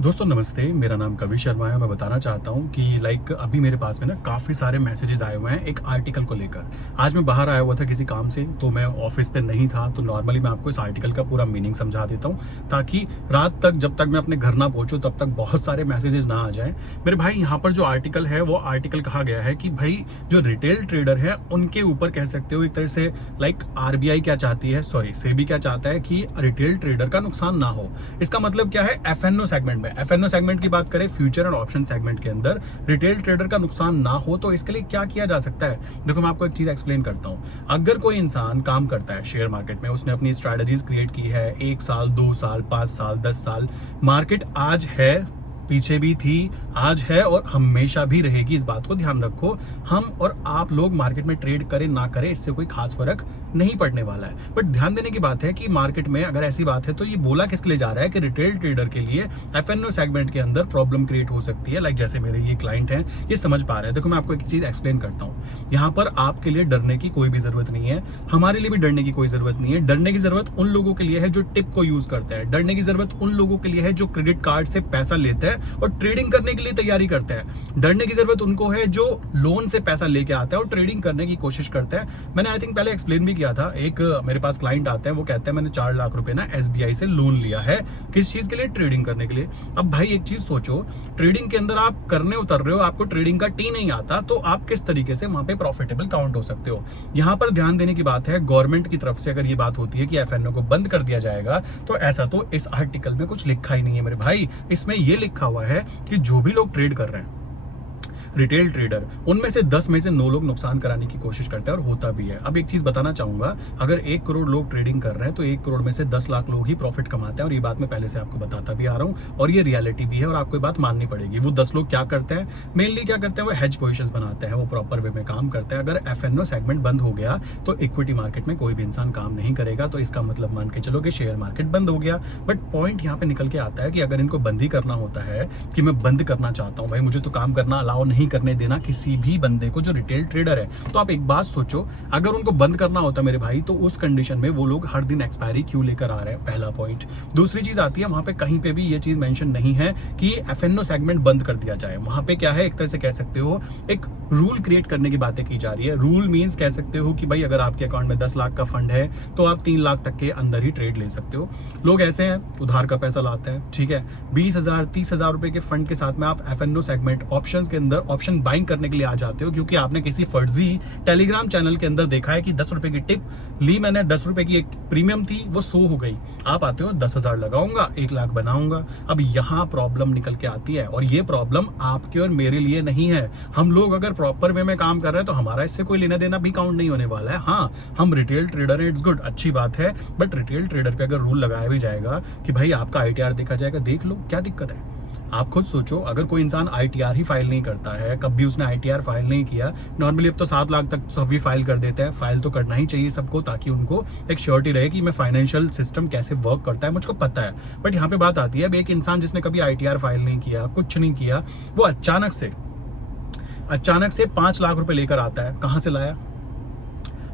दोस्तों नमस्ते, मेरा नाम कवि शर्मा है। मैं बताना चाहता हूँ कि अभी मेरे पास में ना काफ़ी सारे मैसेजेस आए हुए हैं एक आर्टिकल को लेकर। आज मैं बाहर आया हुआ था किसी काम से, तो मैं ऑफिस पे नहीं था। तो नॉर्मली मैं आपको इस आर्टिकल का पूरा मीनिंग समझा देता हूँ, ताकि रात तक जब तक मैं अपने घर ना पहुँचूँ तब तक बहुत सारे मैसेजेस ना आ जाएं। मेरे भाई, यहाँ पर जो आर्टिकल है वो आर्टिकल कहा गया है कि भाई जो रिटेल ट्रेडर है उनके ऊपर कह सकते हो एक तरह से आरबीआई क्या चाहती है, सॉरी सेबी क्या चाहता है कि रिटेल ट्रेडर का नुकसान ना हो। इसका मतलब क्या है, एफएनओ सेगमेंट में, एफएनओ सेगमेंट की बात करें, फ्यूचर एंड ऑप्शन सेगमेंट के अंदर रिटेल ट्रेडर का नुकसान ना हो, तो इसके लिए क्या किया जा सकता है। देखो, मैं आपको एक चीज एक्सप्लेन करता हूं। अगर कोई इंसान काम करता है शेयर मार्केट में, उसने अपनी स्ट्रैटेजीज क्रिएट की है 1 साल 2 साल 5 साल 10 साल, मार्केट आज है, पीछे भी थी, आज है और हमेशा भी रहेगी। इस बात को ध्यान रखो। हम और आप लोग मार्केट में ट्रेड करें ना करें, इससे कोई खास फर्क नहीं पड़ने वाला है। बट ध्यान देने की बात है कि मार्केट में अगर ऐसी बात है तो ये बोला किसके लिए जा रहा है कि रिटेल ट्रेडर के लिए एफएनओ सेगमेंट के अंदर प्रॉब्लम क्रिएट हो सकती है। जैसे मेरे ये क्लाइंट हैं, ये समझ पा रहे हैं। देखो, मैं आपको एक चीज एक्सप्लेन करता हूँ। यहाँ पर आपके लिए डरने की कोई भी जरूरत नहीं है, हमारे लिए भी डरने की कोई जरूरत नहीं है। डरने की जरूरत उन लोगों के लिए है जो टिप को यूज करते हैं। डरने की जरूरत उन लोगों के लिए है जो क्रेडिट कार्ड से पैसा लेते हैं और ट्रेडिंग करने के लिए तैयारी करते हैं। डरने की जरूरत उनको है जो लोन से पैसा लेके आते हैं और ट्रेडिंग करने की कोशिश करते हैं। मैंने आई थिंक पहले एक्सप्लेन भी किया था। एक मेरे पास क्लाइंट आते हैं, वो कहते हैं मैंने 4 लाख रुपए ना एसबीआई से लोन लिया है। किस चीज के लिए? ट्रेडिंग करने के लिए। अब भाई एक चीज सोचो, ट्रेडिंग के अंदर आप करने उतर रहे हो, आपको ट्रेडिंग का टी नहीं आता, तो आप किस तरीके से वहां पे प्रॉफिटेबल काउंट हो सकते हो। यहां पर ध्यान देने की बात है, गवर्नमेंट की तरफ से अगर ये बात होती है कि एफएनओ को बंद कर दिया जाएगा, तो ऐसा तो इस आर्टिकल में कुछ लिखा ही नहीं है मेरे भाई। इसमें ये लिखा हुआ है कि जो भी लोग ट्रेड कर रहे हैं, रिटेल ट्रेडर, उनमें से 10 में से 9 लोग नुकसान कराने की कोशिश करते हैं, और होता भी है। अब एक चीज बताना चाहूंगा, अगर 1 करोड़ लोग ट्रेडिंग कर रहे हैं तो 1 करोड़ में से 10 लाख लोग ही प्रॉफिट कमाते हैं। और ये बात मैं पहले से आपको बताता भी आ रहा हूं, और ये रियलिटी भी है, और आपको ये बात माननी पड़ेगी। वो 10 लोग क्या करते हैं, मेनली क्या करते हैं, वो हेज पोजिशंस बनाते हैं, वो प्रॉपर वे में काम करते हैं। अगर एफएनओ सेगमेंट बंद हो गया तो इक्विटी मार्केट में कोई भी इंसान काम नहीं करेगा, तो इसका मतलब मान के चलो कि शेयर मार्केट बंद हो गया। बट पॉइंट यहाँ पे निकल के आता है कि अगर इनको बंद ही करना होता है, कि मैं बंद करना चाहता हूँ भाई, मुझे तो काम करना अलाउ नहीं करने देना किसी भी बंदे को जो रिटेल ट्रेडर है, तो आप एक बात सोचो, अगर उनको बंद करना होता मेरे भाई, तो उस कंडीशन में वो लोग हर दिन एक्सपायरी क्यों लेकर आ रहे हैं, पहला पॉइंट। दूसरी चीज आती है, वहां पे कहीं पे भी ये चीज मेंशन नहीं है कि एफएनओ सेगमेंट बंद कर दिया जाए। वहां पे क्या है, एक तरह से कह सकते हो एक रूल क्रिएट करने की बातें की जा रही है। रूल मींस कह सकते हो कि भाई अगर आपके अकाउंट में 10 लाख का फंड है तो आप 3 लाख तक के अंदर ही ट्रेड ले सकते हो। लोग ऐसे हैं, उधार का पैसा लाते हैं, ठीक है, 20,000 30,000 रुपए के फंड के साथ में आप एफएनओ सेगमेंट ऑप्शंस के अंदर ऑप्शन बाइंग करने के लिए आ जाते हो, क्योंकि आपने किसी फर्जी टेलीग्राम चैनल के अंदर देखा है कि 10 रुपए की टिप ली मैंने, 10 रुपए की एक प्रीमियम थी, वो 100 हो गई। आप आते हो 10,000 लगाऊंगा, 1 लाख बनाऊंगा। अब यहाँ प्रॉब्लम निकल के आती है, और ये प्रॉब्लम आपके और मेरे लिए नहीं है। हम लोग अगर प्रॉपर वे में काम कर रहे हैं तो हमारा इससे कोई लेना देना भी काउंट नहीं होने वाला है। हाँ, हम रिटेल ट्रेडर हैं, इट्स गुड, अच्छी बात है। बट रिटेल ट्रेडर पे अगर रूल लगाया भी जाएगा कि भाई आपका आईटीआर देखा जाएगा, देख लो, क्या दिक्कत है। आप खुद सोचो, अगर कोई इंसान आईटीआर ही फाइल नहीं करता है, कभी उसने आईटीआर फाइल नहीं किया, नॉर्मली अब तो 7 लाख तक सभी फाइल कर देते हैं। फाइल तो करना ही चाहिए सबको, ताकि उनको एक श्योरिटी रहे कि मैं फाइनेंशियल सिस्टम कैसे वर्क करता है मुझको पता है। बट यहाँ पे बात आती है, अब एक इंसान जिसने कभी आईटीआर फाइल नहीं किया, कुछ नहीं किया, वो अचानक से 5 लाख रुपए लेकर आता है। कहाँ से लाया?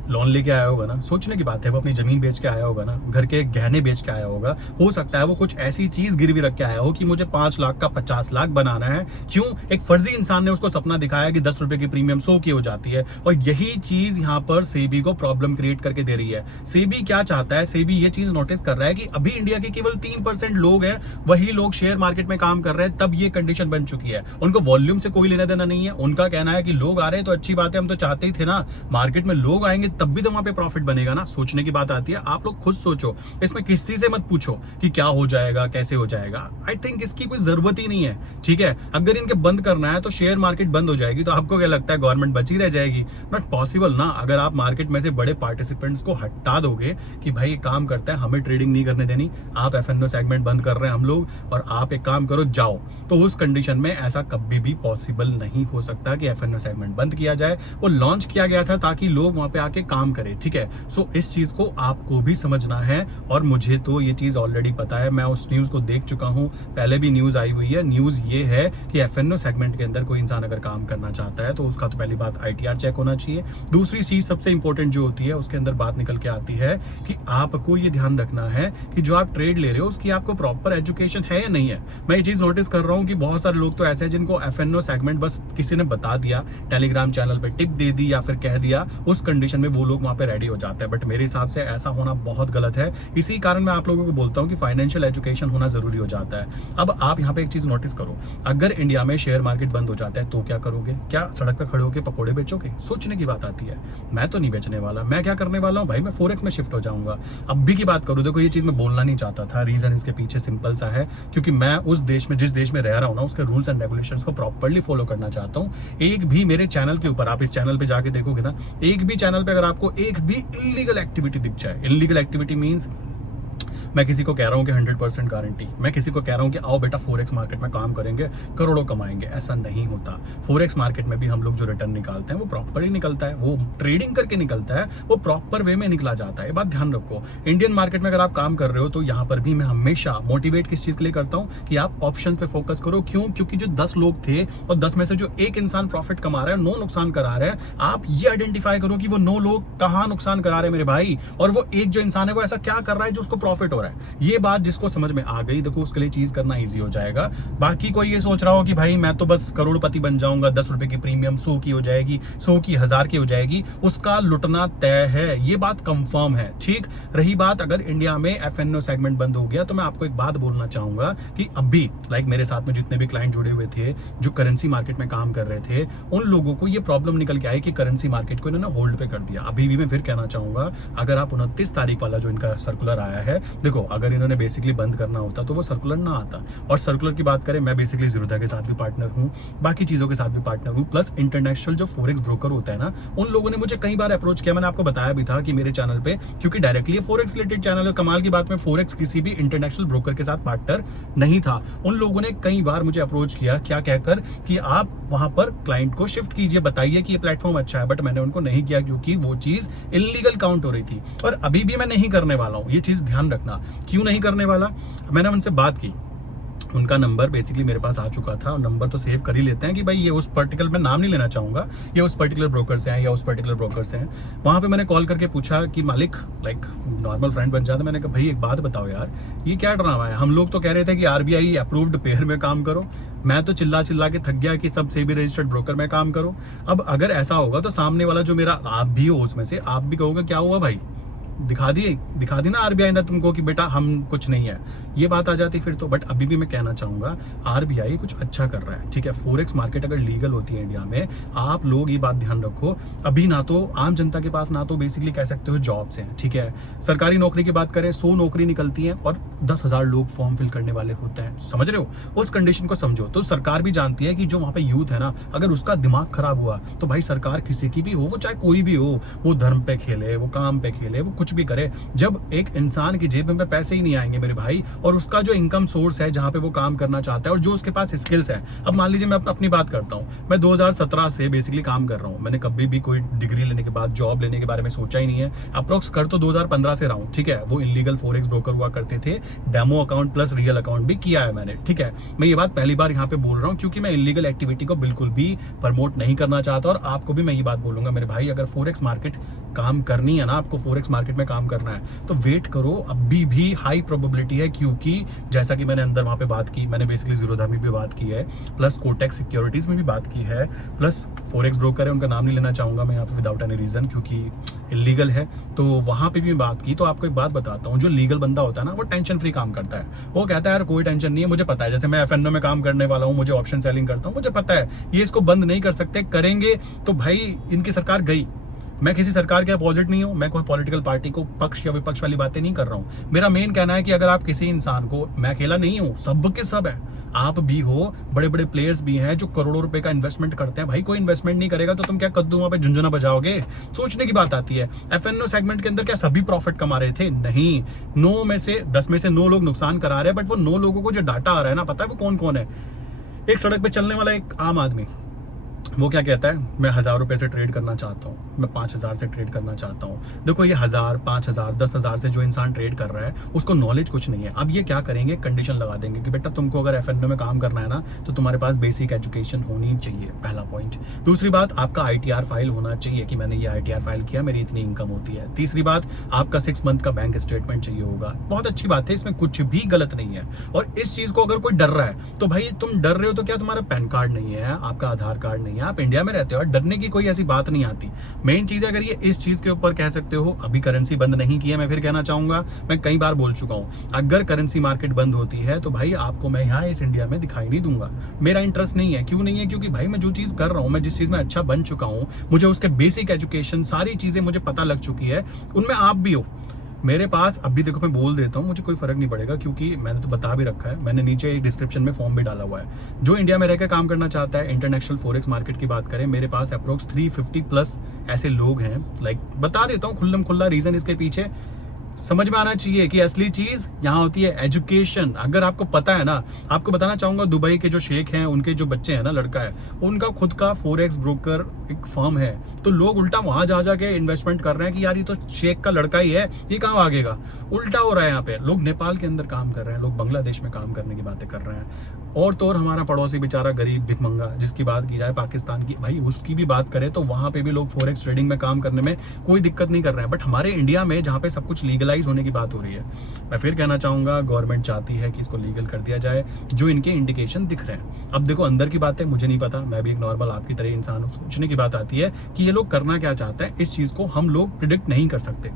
लोन लेके आया होगा ना, सोचने की बात है। वो अपनी जमीन बेच के आया होगा ना, घर के गहने बेच के आया होगा। हो सकता है वो कुछ ऐसी चीज गिरवी रख के आया हो कि मुझे 5 लाख का 50 लाख बनाना है। क्यों? एक फर्जी इंसान ने उसको सपना दिखाया कि 10 रुपए की प्रीमियम 100 की हो जाती है। और यही चीज यहाँ पर सेबी को प्रॉब्लम क्रिएट करके दे रही है। सेबी क्या चाहता है, सेबी ये चीज नोटिस कर रहा है कि अभी इंडिया के केवल 3% लोग हैं, वही लोग शेयर मार्केट में काम कर रहे हैं, तब ये कंडीशन बन चुकी है। उनको वॉल्यूम से कोई लेना देना नहीं है। उनका कहना है कि लोग आ रहे हैं तो अच्छी बात है, हम तो चाहते ही थे ना, मार्केट में लोग आएंगे तब भी तो वहां पे प्रॉफिट बनेगा ना। सोचने की बात आती है, आप लोग खुद सोचो, इसमें किसी से मत पूछो कि क्या हो जाएगा, कैसे हो जाएगा। आई थिंक इसकी कोई जरूरत ही नहीं है, ठीक है। अगर इनके बंद करना है तो शेयर मार्केट बंद हो जाएगी, तो आपको क्या लगता है गवर्नमेंट बची रह जाएगी? नॉट पॉसिबल ना। अगर आप मार्केट में से बड़े पार्टिसिपेंट्स को हटा दोगे कि भाई काम करता है, हमें ट्रेडिंग नहीं करने देनी, आप एफएनओ सेगमेंट बंद कर रहे हैं हम लोग, और आप एक काम करो जाओ, तो उस कंडीशन में ऐसा कभी भी पॉसिबल नहीं हो सकता कि एफएनओ सेगमेंट बंद किया जाए। वो लॉन्च किया गया था ताकि लोग वहां पे आके काम करे, ठीक है। सो इस चीज को आपको भी समझना है, और मुझे तो ये चीज ऑलरेडी पता है, मैं उस न्यूज को देख चुका हूँ, पहले भी न्यूज आई हुई है। न्यूज ये है कि एफएनओ सेगमेंट के अंदर कोई इंसान अगर काम करना चाहता है तो उसका तो पहली बात आईटीआर चेक होना चाहिए। दूसरी चीज सबसे इंपॉर्टेंट जो होती है उसके अंदर बात निकल के आती है कि आपको ये ध्यान रखना है कि जो आप ट्रेड ले रहे हो उसकी आपको प्रॉपर एजुकेशन है या नहीं है। मैं ये चीज नोटिस कर रहा हूँ कि बहुत सारे लोग तो ऐसे हैं जिनको एफएनओ सेगमेंट बस किसी ने बता दिया, टेलीग्राम चैनल पे टिप दे दी या फिर कह दिया, उस कंडीशन में वो लोग वहां पे रेडी हो जाते हैं। बट मेरे हिसाब से ऐसा होना बहुत गलत है। इसी कारण मैं आप लोगों को बोलता हूँ कि फाइनेंशियल एजुकेशन होना जरूरी हो जाता है। अब आप यहाँ पे एक चीज नोटिस करो, अगर इंडिया में शेयर मार्केट बंद हो जाता है तो क्या करोगे? क्या सड़क पे खड़े होकर पकौड़े बेचोगे? सोचने की बात आती है। मैं तो नहीं बेचने वाला, मैं क्या करने वाला हूँ भाई, मैं फोरेक्स में शिफ्ट हो जाऊंगा। अब भी की बात करूँ, देखो ये चीज मैं बोलना नहीं चाहता था, रीजन इसके पीछे सिंपल सा है, क्योंकि मैं उस देश में, जिस देश में रह रहा हूँ ना, उसके रूल्स एंड रेगुलेशंस को प्रॉपर्ली फॉलो करना चाहता हूँ। एक भी मेरे चैनल के ऊपर, आप इस चैनल पे जाके देखोगे ना, एक भी चैनल पे अगर आपको एक भी इलीगल एक्टिविटी दिख जाए, इलीगल एक्टिविटी मींस मैं किसी को कह रहा हूँ कि 100% गारंटी, मैं किसी को कह रहा हूँ कि आओ बेटा फोरेक्स मार्केट में काम करेंगे, करोड़ों कमाएंगे, ऐसा नहीं होता। फोरेक्स मार्केट में भी हम लोग जो रिटर्न निकालते हैं वो प्रॉपर ही निकलता है, वो ट्रेडिंग करके निकलता है, वो प्रॉपर वे में निकला जाता है। ये बात ध्यान रखो। इंडियन मार्केट में अगर आप काम कर रहे हो तो यहाँ पर भी मैं हमेशा मोटिवेट किस चीज के लिए करता हूँ कि आप ऑप्शन पे फोकस करो। क्यों? क्योंकि जो 10 लोग थे और 10 में से जो एक इंसान प्रॉफिट कमा रहा है, 9 नुकसान करा रहे हैं, आप ये आइडेंटिफाई करो कि वो 9 लोग कहाँ नुकसान करा रहे हैं मेरे भाई, और वो एक जो इंसान है वो ऐसा क्या कर रहा है जो उसको प्रॉफिट हो रहा है। ये बात जिसको समझ में आ गई, देखो उसके लिए चीज करना इजी हो जाएगा। बाकी कोई ये सोच रहा हो कि भाई मैं तो बस करोड़पति बन जाऊंगा, 10 रुपए की प्रीमियम 100 की हो जाएगी, 100 की 1000 की हो जाएगी, उसका लुटना तय है। ये बात कंफर्म है। ठीक, रही बात अगर इंडिया में एफएनओ सेगमेंट बंद हो गया, तो मैं आपको एक बात बोलना चाहूंगा कि अभी लाइक मेरे साथ में जितने भी क्लाइंट जुड़े हुए थे जो करेंसी मार्केट में काम कर रहे थे, उन लोगों को ये प्रॉब्लम निकल के आई कि करेंसी मार्केट को इन्होंने होल्ड पे कर दिया। अभी भी मैं फिर कहना चाहूंगा, अगर आप 29 तारीख वाला जो इनका सर्कुलर आया है, देखो अगर इन्होंने बेसिकली बंद करना होता तो वो सर्कुलर ना आता। और सर्कुलर की बात करें, मैं बेसिकली जीरोधा के साथ भी पार्टनर हूँ, बाकी चीजों के साथ भी पार्टनर हूँ, प्लस इंटरनेशनल जो फोरेक्स ब्रोकर होता है ना, उन लोगों ने मुझे कई बार अप्रोच किया। मैंने आपको बताया भी था कि मेरे चैनल पे, क्योंकि डायरेक्टली फोरेक्स रिलेटेड चैनल है, कमाल की बात में फोरेक्स किसी भी इंटरनेशनल ब्रोकर के साथ पार्टनर नहीं था। उन लोगों ने कई बार मुझे अप्रोच किया, क्या कहकर कि आप वहां पर क्लाइंट को शिफ्ट कीजिए, बताइए कि ये प्लेटफॉर्म अच्छा है, बट मैंने उनको नहीं किया क्योंकि वो चीज इलीगल काउंट हो रही थी। और अभी भी मैं नहीं करने वाला हूं, ये चीज ध्यान रखना। क्यों नहीं करने वाला? मैंने उनसे बात की, उनका नंबर बेसिकली मेरे पास आ चुका था, और नंबर तो सेव कर ही लेते हैं कि भाई ये उस पर्टिकुलर, मैं नाम नहीं लेना चाहूंगा, ये उस पर्टिकुलर ब्रोकर से हैं या उस पर्टिकुलर ब्रोकर से हैं। वहां पे मैंने कॉल करके पूछा कि मालिक, लाइक नॉर्मल फ्रेंड बन जाता। मैंने कहा भाई एक बात बताओ यार, ये क्या ड्रामा है? हम लोग तो कह रहे थे कि आरबीआई अप्रूव्ड पेयर में काम करो, मैं तो चिल्ला चिल्ला के थक गया कि सब सेबी रजिस्टर्ड ब्रोकर में काम करो। अब अगर ऐसा होगा तो सामने वाला जो मेरा, आप भी हो उसमें से, आप भी कहोगे क्या हुआ भाई, दिखा दी ना आरबीआई ने तुमको कि बेटा हम कुछ नहीं है, ये बात आ जाती फिर तो। बट अभी भी मैं कहना चाहूंगा, आरबीआई कुछ अच्छा कर रहा है, ठीक है। फोरेक्स मार्केट अगर लीगल होती है इंडिया में, आप लोग ये बात ध्यान रखो, अभी ना तो आम जनता के पास, ना तो बेसिकली कह सकते हो जॉब्स हैं, ठीक है। सरकारी नौकरी की बात करें, 100 नौकरी निकलती है और 10,000 लोग फॉर्म फिल करने वाले होते हैं, समझ रहे हो? उस कंडीशन को समझो। तो सरकार भी जानती है कि जो वहां पे यूथ है ना, अगर उसका दिमाग खराब हुआ तो भाई सरकार किसी की भी हो, वो चाहे कोई भी हो, वो धर्म पे खेले, वो काम पे खेले, वो कुछ भी करे, जब एक इंसान की जेब में पैसे ही नहीं आएंगे मेरे भाई, और उसका जो इनकम सोर्स है जहां पे वो काम करना चाहता है और जो उसके पास स्किल्स है। अब मान लीजिए मैं अपनी बात करता हूं, मैं 2017 से बेसिकली काम कर रहा हूं, मैंने कभी भी कोई डिग्री लेने के बाद जॉब लेने के बारे में सोचा ही नहीं है। अप्रोक्स कर तो 2015 से रहा हूं, ठीक है। वो इलीगल फोरेक्स ब्रोकर हुआ करते थे, demo account plus real account भी किया है मैंने, ठीक है। मैं ये बात पहली बार यहाँ पे बोल रहा हूँ क्योंकि मैं इलीगल एक्टिविटी को बिल्कुल भी प्रमोट नहीं करना चाहता। और आपको भी मैं ये बात बोलूंगा मेरे भाई, अगर फोरेक्स मार्केट काम करनी है ना, आपको फोरेक्स मार्केट में काम करना है तो वेट करो, अभी भी हाई प्रोबेबिलिटी है। क्योंकि जैसा कि मैंने अंदर वहां पे बात की, मैंने बेसिकली जीरोधा में भी बात की है, प्लस कोटेक सिक्योरिटीज में भी बात की है, प्लस फोरेक्स ब्रोकर है, उनका नाम नहीं लेना चाहूंगा मैं यहाँ पे विदाउट एनी रीजन क्योंकि इलीगल है, तो वहां पे भी बात की। तो आपको एक बात बताता हूँ, जो लीगल बंदा होता है ना, वो टेंशन फ्री काम करता है। वो कहता है यार कोई टेंशन नहीं है, मुझे पता है, जैसे मैं एफएनओ में काम करने वाला हूँ, मुझे ऑप्शन सेलिंग करता हूँ, मुझे पता है ये इसको बंद नहीं कर सकते, करेंगे तो भाई इनकी सरकार गई। मैं किसी सरकार के अपोजिट नहीं हूं, मैं कोई पॉलिटिकल पार्टी को पक्ष या विपक्ष वाली बातें नहीं कर रहा हूं। मेरा मेन कहना है कि अगर आप किसी इंसान को, मैं अकेला नहीं हूं, सब के सब है, आप भी हो, बड़े बड़े प्लेयर्स भी हैं जो करोड़ों रुपए का इन्वेस्टमेंट करते हैं। भाई कोई इन्वेस्टमेंट नहीं करेगा तो तुम क्या कद्दू वहां पे झुंझुना बजाओगे? सोचने की बात आती है। एफएनओ सेगमेंट के अंदर क्या सभी प्रॉफिट कमा रहे थे? नहीं, 9 में से 10 में से 9 लोग नुकसान करा रहे हैं। बट वो 9 लोगों को जो डाटा आ रहा है ना, पता है वो कौन कौन है? एक सड़क पे चलने वाला एक आम आदमी, वो क्या कहता है, मैं 1000 रुपए से ट्रेड करना चाहता हूँ, मैं 5,000 से ट्रेड करना चाहता हूँ। देखो ये 1,000, 5,000, 10,000 से जो इंसान ट्रेड कर रहा है उसको नॉलेज कुछ नहीं है। अब ये क्या करेंगे, कंडीशन लगा देंगे कि बेटा तुमको अगर एफएनओ में काम करना है ना तो तुम्हारे पास बेसिक एजुकेशन होनी चाहिए, पहला पॉइंट। दूसरी बात, आपका आईटीआर फाइल होना चाहिए कि मैंने ये आईटीआर फाइल किया, मेरी इतनी इनकम होती है। तीसरी बात, आपका 6 मंथ का बैंक स्टेटमेंट चाहिए होगा। बहुत अच्छी बात है, इसमें कुछ भी गलत नहीं है। और इस चीज को अगर कोई डर रहा है तो भाई तुम डर रहे हो तो क्या तुम्हारा पैन कार्ड नहीं है, आपका आधार कार्ड नहीं है, आप इंडिया में रहते हो, डरने की कोई ऐसी बात नहीं आती। मेन चीज है, अगर ये इस चीज के ऊपर कह सकते हो, अभी करेंसी बंद नहीं की है, मैं फिर कहना चाहूंगा, मैं कई बार बोल चुका हूं, अगर करेंसी मार्केट बंद होती है तो भाई आपको मैं यहाँ इस इंडिया में दिखाई नहीं दूंगा। मेरा इंटरेस्ट नहीं है। क्यों नहीं है? क्योंकि भाई मैं जो चीज कर रहा हूँ, मैं जिस चीज में अच्छा बन चुका हूँ, मुझे उसके बेसिक एजुकेशन सारी चीजें मुझे पता लग चुकी है, उनमें आप भी हो। मेरे पास अभी देखो, मैं बोल देता हूँ, मुझे कोई फर्क नहीं पड़ेगा क्योंकि मैंने तो बता भी रखा है, मैंने नीचे एक डिस्क्रिप्शन में फॉर्म भी डाला हुआ है। जो इंडिया में रहकर काम करना चाहता है, इंटरनेशनल फॉरेक्स मार्केट की बात करें, मेरे पास अप्रोक्स 350 प्लस ऐसे लोग हैं। लाइक बता देता हूँ खुल्लम खुल्ला, रीजन इसके पीछे समझ में आना चाहिए कि असली चीज यहाँ होती है एजुकेशन। अगर आपको पता है ना, आपको बताना चाहूंगा, दुबई के जो शेख हैं, उनके जो बच्चे हैं ना, लड़का है, उनका खुद का फॉरेक्स ब्रोकर एक फर्म है, तो लोग उल्टा वहां जा जाके इन्वेस्टमेंट कर रहे हैं कि यार ये तो शेख का लड़का ही है, ये कहाँ भागेगा। उल्टा हो रहा है यहाँ पे। लोग नेपाल के अंदर काम कर रहे हैं, लोग बांग्लादेश में काम करने की बातें कर रहे हैं। और तो और हमारा पड़ोसी बेचारा गरीब भिखमंगा, जिसकी बात की जाए पाकिस्तान की, भाई उसकी भी बात करें तो वहां पे भी लोग फॉरेक्स ट्रेडिंग में काम करने में कोई दिक्कत नहीं कर रहे हैं। बट हमारे इंडिया में जहाँ पे सब कुछ लीगलाइज होने की बात हो रही है, मैं फिर कहना चाहूंगा गवर्नमेंट चाहती है कि इसको लीगल कर दिया जाए, जो इनके इंडिकेशन दिख रहे हैं। अब देखो अंदर की बात है, मुझे नहीं पता, मैं भी एक नॉर्मल आपकी तरह इंसान हूं। सोचने की बात आती है कि ये लोग करना क्या चाहते हैं, इस चीज को हम लोग प्रिडिक्ट नहीं कर सकते,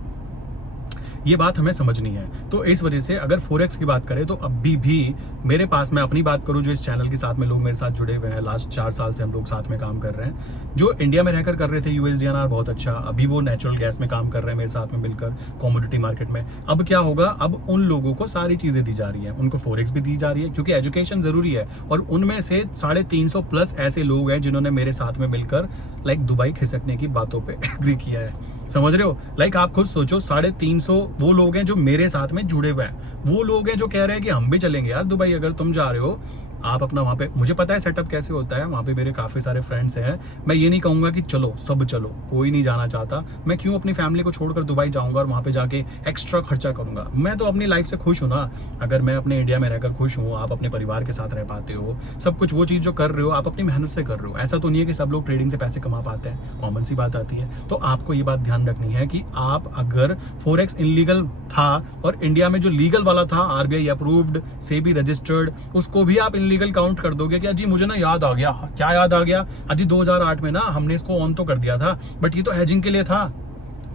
ये बात हमें समझनी है। तो इस वजह से अगर फॉरेक्स की बात करें तो अभी भी मेरे पास, मैं अपनी बात करूं, जो इस चैनल के साथ में लोग मेरे साथ जुड़े हुए हैं, लास्ट 4 साल से हम लोग साथ में काम कर रहे हैं। जो इंडिया में रहकर कर रहे थे यूएसडीएनआर बहुत अच्छा, अभी वो नेचुरल गैस में काम कर रहे हैं मेरे साथ में मिलकर, कमोडिटी मार्केट में। अब क्या होगा, अब उन लोगों को सारी चीजें दी जा रही है, उनको फॉरेक्स भी दी जा रही है क्योंकि एजुकेशन जरूरी है। और उनमें से 350 प्लस ऐसे लोग हैं जिन्होंने मेरे साथ में मिलकर लाइक दुबई खिसकने की बातों पे एग्री किया है। समझ रहे हो? लाइक आप खुद सोचो, 350 वो लोग हैं जो मेरे साथ में जुड़े हुए हैं, वो लोग हैं जो कह रहे हैं कि हम भी चलेंगे यार दुबई, अगर तुम जा रहे हो आप अपना वहाँ पे, मुझे पता है सेटअप कैसे होता है, वहाँ पे मेरे काफ़ी सारे फ्रेंड्स हैं। मैं ये नहीं कहूँगा कि चलो सब चलो, कोई नहीं जाना चाहता, मैं क्यों अपनी फैमिली को छोड़कर दुबई जाऊँगा और वहाँ पे जाके एक्स्ट्रा खर्चा करूँगा। मैं तो अपनी लाइफ से खुश हूँ ना। अगर मैं अपने इंडिया में रहकर खुश हूँ, आप अपने परिवार के साथ रह पाते हो, सब कुछ वो चीज़ जो कर रहे हो आप अपनी मेहनत से कर रहे हो। ऐसा तो नहीं है कि सब लोग ट्रेडिंग से पैसे कमा पाते हैं, कॉमन सी बात आती है। तो आपको ये बात ध्यान रखनी है कि आप अगर फॉरेक्स इनलीगल था और इंडिया में जो लीगल वाला था, आरबीआई अप्रूव्ड, सेबी रजिस्टर्ड, उसको भी आप इनलीगल काउंट कर दोगे कि अजी मुझे ना याद आ गया, क्या याद आ गया, अजी 2008 में ना हमने इसको ऑन तो कर दिया था, बट ये तो हेजिंग के लिए था।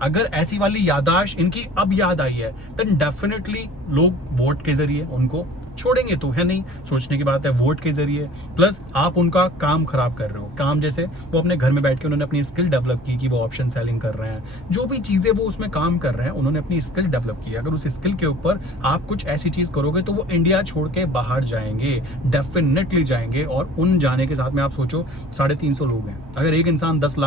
अगर ऐसी वाली यादाश्त इनकी अब याद आई है, देन डेफिनेटली लोग वोट के जरिए उनको छोड़ेंगे तो है नहीं, सोचने की बात है, वोट के जरिए। प्लस आप उनका काम खराब कर रहे हो। काम जैसे वो अपने घर में बैठ के उन्होंने अपनी स्किल डेवलप की कि वो ऑप्शन सेलिंग कर रहे हैं, जो भी चीजें वो उसमें काम कर रहे हैं, उन्होंने अपनी स्किल डेवलप की। अगर उस स्किल के ऊपर आप कुछ ऐसी चीज करोगे तो वो इंडिया छोड़ के बाहर जाएंगे, डेफिनेटली जाएंगे। और उन जाने के साथ में आप सोचो 350 लोग हैं, अगर एक इंसान 10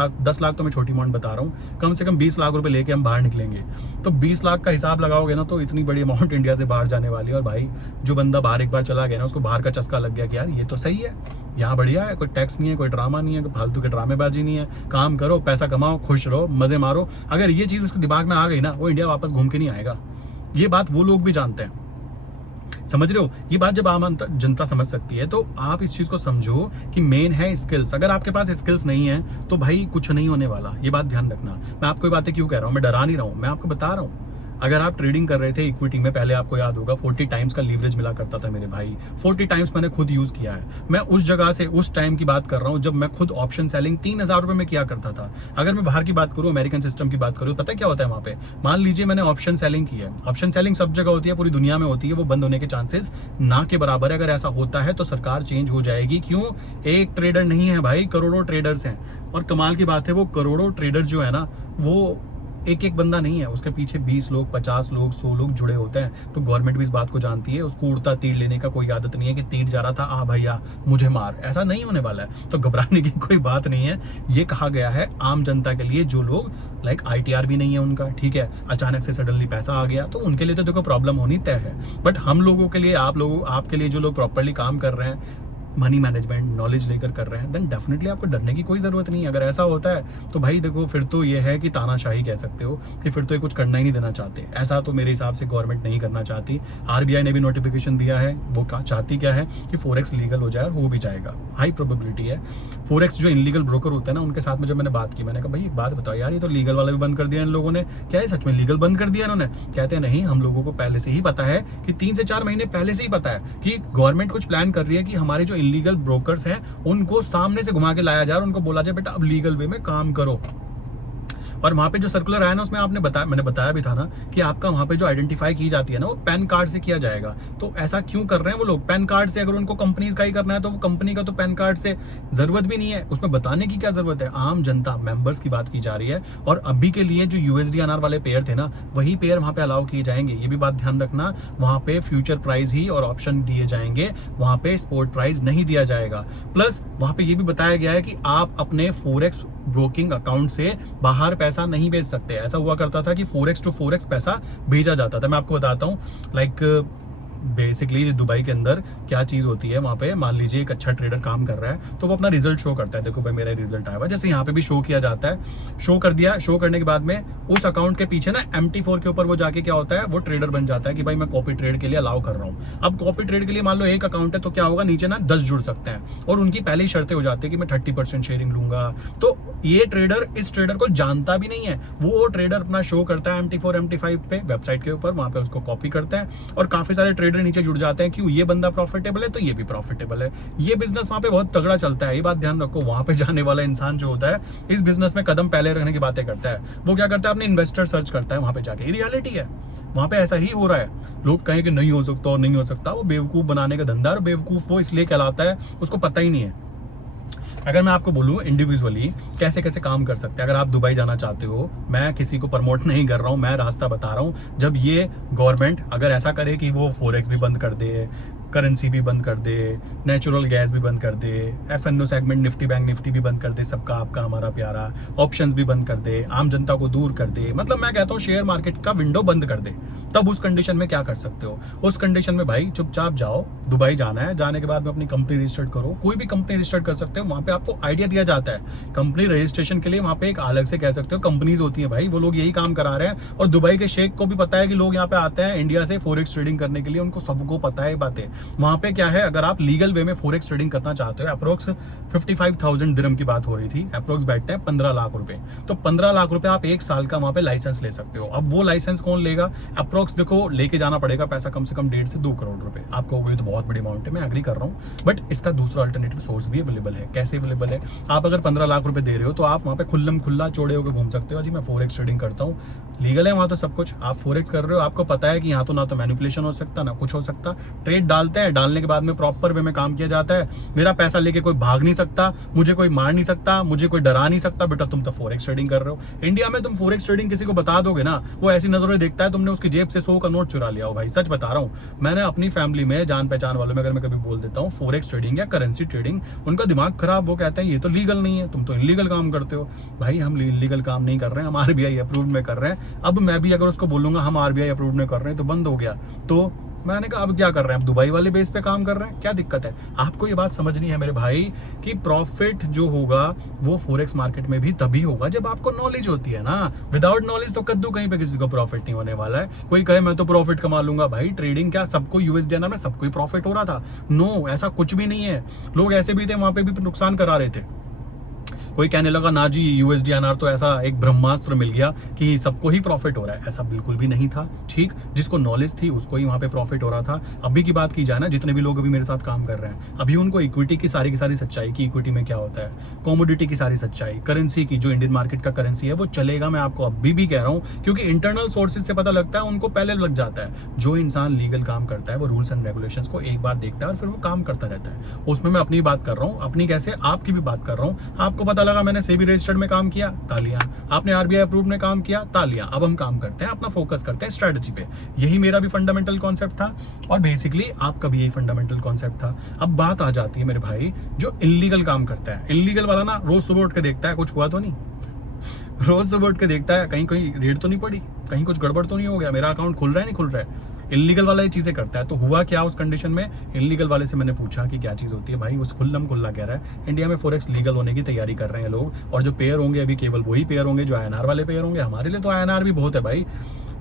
लाख तो मैं छोटी अमाउंट बता रहा हूँ, कम से कम 20 लाख रुपए लेके हम बाहर निकलेंगे, तो 20 लाख का हिसाब लगाओगे ना तो इतनी बड़ी अमाउंट इंडिया से बाहर जाने वाली है। और भाई जो बंदा बाहर एक बार चला गया ना, उसको बाहर का चस्का लग गया कि यार ये तो सही है, यहाँ बढ़िया है, कोई टैक्स नहीं है, कोई ड्रामा नहीं है, कोई फालतू के ड्रामेबाजी नहीं है, काम करो, पैसा कमाओ, खुश रहो, मजे मारो। अगर ये चीज उसके दिमाग में आ गई ना, वो इंडिया वापस घूम के नहीं आएगा। ये बात वो लोग भी जानते हैं, समझ रहे हो? ये बात जब आम जनता समझ सकती है तो आप इस चीज को समझो कि मेन है स्किल्स। अगर आपके पास स्किल्स नहीं है तो भाई कुछ नहीं होने वाला, ये बात ध्यान रखना। मैं आपको ये बातें क्यों कह रहा हूँ, मैं डरा नहीं रहा हूँ, मैं आपको बता रहा हूँ। अगर आप ट्रेडिंग कर रहे थे इक्विटी में, पहले आपको याद होगा 40 टाइम्स का लीवरेज मिला करता था मेरे भाई, 40 टाइम्स मैंने खुद यूज किया है। मैं उस जगह से, उस टाइम की बात कर रहा हूँ जब मैं खुद ऑप्शन सेलिंग 3,000 रुपए में किया करता था। अगर मैं बाहर की बात करूँ, अमेरिकन सिस्टम की बात करूँ, पता है क्या होता है वहां पे? मान लीजिए मैंने ऑप्शन सेलिंग की है, ऑप्शन सेलिंग सब जगह होती है, पूरी दुनिया में होती है, वो बंद होने के चांसेस ना के बराबर है। अगर ऐसा होता है तो सरकार चेंज हो जाएगी। क्यों? एक ट्रेडर नहीं है भाई, करोड़ों ट्रेडर्स हैं। और कमाल की बात है, वो करोड़ों ट्रेडर जो है ना, वो एक एक बंदा नहीं है, उसके पीछे 20 लोग, 50 लोग, 100 लोग जुड़े होते हैं। तो गवर्नमेंट भी इस बात को जानती है। उसको उड़ता तीर लेने का कोई आदत नहीं है कि तीर जा रहा था, आ भैया मुझे मार, ऐसा नहीं होने वाला है। तो घबराने की कोई बात नहीं है। ये कहा गया है आम जनता के लिए, जो लोग लाइक आईटीआर भी नहीं है उनका, ठीक है, अचानक से सडनली पैसा आ गया, तो उनके लिए तो देखो प्रॉब्लम होनी तय है। बट हम लोगों के लिए, आप लोगों, आपके लिए जो लोग प्रॉपरली काम कर रहे हैं, मनी मैनेजमेंट नॉलेज लेकर कर रहे हैं, देन डेफिनेटली आपको डरने की कोई ज़रूरत नहीं है। अगर ऐसा होता है तो भाई देखो, फिर तो ये है कि तानाशाही कह सकते हो कि फिर तो ये कुछ करना ही नहीं देना चाहते। ऐसा तो मेरे हिसाब से गवर्नमेंट नहीं करना चाहती। आरबीआई ने भी नोटिफिकेशन दिया है, वो चाहती क्या है कि फॉरेक्स लीगल हो जाए, और हो भी जाएगा, हाई प्रोबेबिलिटी है। फॉरेक्स जो इनलीगल ब्रोकर होते हैं ना, उनके साथ में जब मैंने बात की, मैंने कहा भाई एक बात बताओ यार, ये तो लीगल वाला भी बंद कर दिया इन लोगों ने, क्या है सच में लीगल बंद कर दिया इन्होंने? कहते हैं नहीं, हम लोगों को पहले से ही पता है कि 3 से 4 महीने पहले से ही पता है कि गवर्नमेंट कुछ प्लान कर रही है कि हमारे जो इलीगल ब्रोकर्स हैं उनको सामने से घुमा के लाया जाए और उनको बोला जाए बेटा अब लीगल वे में काम करो। और वहाँ पे जो सर्कुलर आया ना, उसमें आपने बताया, मैंने बताया भी था ना कि आपका वहाँ पे जो आइडेंटिफाई की जाती है ना, वो पैन कार्ड से किया जाएगा। तो ऐसा क्यों कर रहे हैं वो लोग? पैन कार्ड से अगर उनको कंपनीज का ही करना है तो वो कंपनी का तो पैन कार्ड से जरूरत भी नहीं है, उसमें बताने की क्या जरूरत है? आम जनता मेंबर्स की बात की जा रही है। और अभी के लिए जो USDR वाले पेयर थे ना, वही पेयर वहाँ पे अलाउ किए जाएंगे। ये भी बात ध्यान रखना, वहाँ पे फ्यूचर प्राइस ही और ऑप्शन दिए जाएंगे, वहाँ पे स्पॉट प्राइस नहीं दिया जाएगा। प्लस वहाँ पे ये भी बताया गया है कि आप अपने फोरेक्स ब्रोकिंग अकाउंट से बाहर पैसा नहीं भेज सकते। ऐसा हुआ करता था कि फोरेक्स टू फोरेक्स पैसा भेजा जाता था। मैं आपको बताता हूँ, लाइक बेसिकली दुबई के अंदर क्या चीज होती है, वहां पे मान लीजिए एक अच्छा ट्रेडर काम कर रहा है तो वो अपना रिजल्ट शो करता है, देखो भाई मेरा रिजल्ट आया हुआ, जैसे यहाँ पे भी शो किया जाता है। शो कर दिया, शो करने के बाद में उस अकाउंट के पीछे ना MT4 के ऊपर वो जाके क्या होता है, वो ट्रेडर बन जाता है कि भाई मैं कॉपी ट्रेड के लिए अलाउ कर रहा हूँ। अब कॉपी ट्रेड के लिए मान लो एक अकाउंट है तो क्या होगा, नीचे ना 10 जुड़ सकते हैं, और उनकी पहले ही शर्तें हो जाती है कि मैं 30% शेयरिंग लूंगा। तो ये ट्रेडर इस ट्रेडर को जानता भी नहीं है, वो ट्रेडर अपना शो करता है MT4 MT5 पे वेबसाइट के ऊपर, वहां पे उसको कॉपी करता है और काफी सारे ट्रेडर नीचे जुड़ जाते हैं। क्यों? ये बंदा प्रॉफिटेबल है तो ये भी प्रॉफिटेबल है। ये बिजनेस वहां पे बहुत तगड़ा चलता है, ये बात ध्यान रखो। वहां पे जाने वाला इंसान जो होता है इस बिजनेस में कदम पहले रखने की बातें करता है। वो क्या करता है, अपने इन्वेस्टर सर्च करता है वहां पे जाके। ये रियलिटी है, वहां पे ऐसा ही हो रहा है। लोग कहें कि नहीं हो सकता और नहीं हो सकता, वो बेवकूफ बनाने का धंधा, और बेवकूफ वो इसलिए कहलाता है उसको पता ही नहीं है। अगर मैं आपको बोलूं इंडिविजुअली कैसे कैसे काम कर सकते हैं, अगर आप दुबई जाना चाहते हो, मैं किसी को प्रमोट नहीं कर रहा हूं, मैं रास्ता बता रहा हूं। जब ये गवर्नमेंट अगर ऐसा करे कि वो फॉरेक्स भी बंद कर दे, करेंसी भी बंद कर दे, नेचुरल गैस भी बंद कर दे, FNO segment Nifty bank Nifty भी बंद कर दे, सबका आपका हमारा प्यारा, ऑप्शंस भी बंद कर दे, आम जनता को दूर कर दे, मतलब मैं कहता हूँ शेयर मार्केट का विंडो बंद कर दे, तब उस कंडीशन में क्या कर सकते हो? उस कंडीशन में भाई चुपचाप जाओ, दुबई जाना है, जाने के बाद में अपनी कंपनी रजिस्टर्ड करो, कोई भी कंपनी रजिस्टर्ड कर सकते हो। वहां पे आपको आइडिया दिया जाता है कंपनी रजिस्ट्रेशन के लिए, वहां पे एक अलग से कह सकते हो कंपनीज होती है भाई, वो लोग यही काम करा रहे हैं। और दुबई के शेख को भी पता है कि लोग यहाँ पे आते हैं इंडिया से फॉरेक्स ट्रेडिंग करने के लिए, उनको सबको पता है बातें। वहां पे क्या है, अगर आप लीगल वे में फॉरेक्स ट्रेडिंग करना चाहते हो, अप्रोक्स 55,000 दिरहम की बात हो रही थी, अप्रोक्स बैठते हैं 15 लाख रुपए। तो 15 लाख रुपए आप एक साल का वहां पे लाइसेंस ले सकते हो। अब वो लाइसेंस कौन लेगा? अप्रोक्स देखो लेके जाना पड़ेगा पैसा कम से कम 1.5 से 2 करोड़ रुपए। आपको वो तो बहुत बड़ी अमाउंट है, मैं एग्री कर रहा हूँ, बट इसका दूसरा अल्टरनेटिव सोर्स भी अवेलेबल है। कैसे अवेलेबल है? आप अगर 15 लाख रुपए दे रहे हो तो आप वहां पे खुल्लम खुल्ला चौड़े होकर घूम सकते हो, जी मैं फॉरेक्स ट्रेडिंग करता हूँ, लीगल है वहां तो सब कुछ। आप फॉरेक्स कर रहे हो, आपको पता है कि यहाँ तो ना तो मैनिपुलेशन हो सकता ना कुछ हो सकता, ट्रेड डालते हैं, डालने के बाद में प्रॉपर वे में काम किया जाता है। मेरा पैसा लेके कोई भाग नहीं सकता, मुझे कोई मार नहीं सकता, मुझे कोई डरा नहीं सकता, बेटा तुम तो फॉरेक्स ट्रेडिंग कर रहे हो। इंडिया में तुम फॉरेक्स ट्रेडिंग किसी को बता दोगे ना, वो ऐसी नजरों देखता है तुमने उसकी जेब से 100 का नोट चुरा लिया हो। भाई सच बता रहा हूँ, मैंने अपनी फैमिली में जान पहचान वालों में अगर मैं कभी बोल देता हूँ फॉरेक्स ट्रेडिंग या करेंसी ट्रेडिंग, उनका दिमाग खराब, वो कहते हैं ये तो लीगल नहीं है, तुम तो इलीगल काम करते हो। भाई हम इलीगल काम नहीं कर रहे हैं, हम RBI अप्रूव्ड में कर रहे हैं। अब मैं भी अगर उसको बोलूंगा हम RBI अप्रूव्ड में कर रहे हैं तो बंद हो गया, तो मैंने कहा अब क्या कर रहे हैं, अब दुबई वाले बेस पे काम कर रहे हैं, क्या दिक्कत है? आपको ये बात समझनी है मेरे भाई कि प्रॉफिट जो होगा वो फॉरेक्स मार्केट में भी तभी होगा जब आपको नॉलेज होती है ना। विदाउट नॉलेज तो कद्दू कहीं पे किसी को प्रॉफिट नहीं होने वाला है। कोई कहे मैं तो प्रॉफिट कमा लूंगा, भाई ट्रेडिंग क्या सबको USDR में सबको ही प्रॉफिट हो रहा था? नो, ऐसा कुछ भी नहीं है। लोग ऐसे भी थे वहां पे भी नुकसान करा रहे थे। कोई कहने लगा ना जी USDR तो ऐसा एक ब्रह्मास्त्र मिल गया कि सबको ही प्रॉफिट हो रहा है, ऐसा बिल्कुल भी नहीं था। ठीक, जिसको नॉलेज थी उसको ही वहां पे प्रॉफिट हो रहा था। अभी की बात की जाए ना, जितने भी लोग अभी मेरे साथ काम कर रहे हैं, अभी उनको इक्विटी की सारी सच्चाई की, इक्विटी में क्या होता है, कॉमोडिटी की सारी सच्चाई, करेंसी की, जो इंडियन मार्केट का करेंसी है वो चलेगा। मैं आपको अभी भी कह रहा हूँ, क्योंकि इंटरनल सोर्सेज से पता लगता है, उनको पहले लग जाता है। जो इंसान लीगल काम करता है वो रूल्स एंड रेगुलेशंस को एक बार देखता है और फिर वो काम करता रहता है। उसमें मैं अपनी बात कर रहा हूँ, अपनी कैसे आपकी भी बात कर रहा हूँ। आपको पता लगा मैंने सेबी रजिस्टर्ड में काम किया, तालियां। आपने RBI अप्रूव में काम किया, तालियां। अब हम काम करते हैं, अपना फोकस करते हैं स्ट्रेटजी पे। यही मेरा भी फंडामेंटल कॉन्सेप्ट था और बेसिकली आपका भी यही फंडामेंटल कॉन्सेप्ट था। अब बात आ जाती है मेरे भाई, जो इलीगल काम करता है, इलीगल वाला ना रोज सुबह उठ के देखता है कुछ हुआ तो नहीं, रोज सुबह उठ के देखता है कहीं कोई रेड तो नहीं पड़ी, कहीं कुछ गड़बड़ तो नहीं हो गया, मेरा अकाउंट खुल रहा है नहीं खुल रहा है। इलीगल वाला ये चीजें करता है। तो हुआ क्या उस कंडीशन में, इलीगल वाले से मैंने पूछा कि क्या चीज होती है, भाई उस खुल्लम खुल्ला कह रहा है इंडिया में फॉरेक्स लीगल होने की तैयारी कर रहे हैं लोग, और जो पेयर होंगे अभी केवल वही पेयर होंगे जो INR वाले पेयर होंगे। हमारे लिए तो INR भी बहुत है भाई।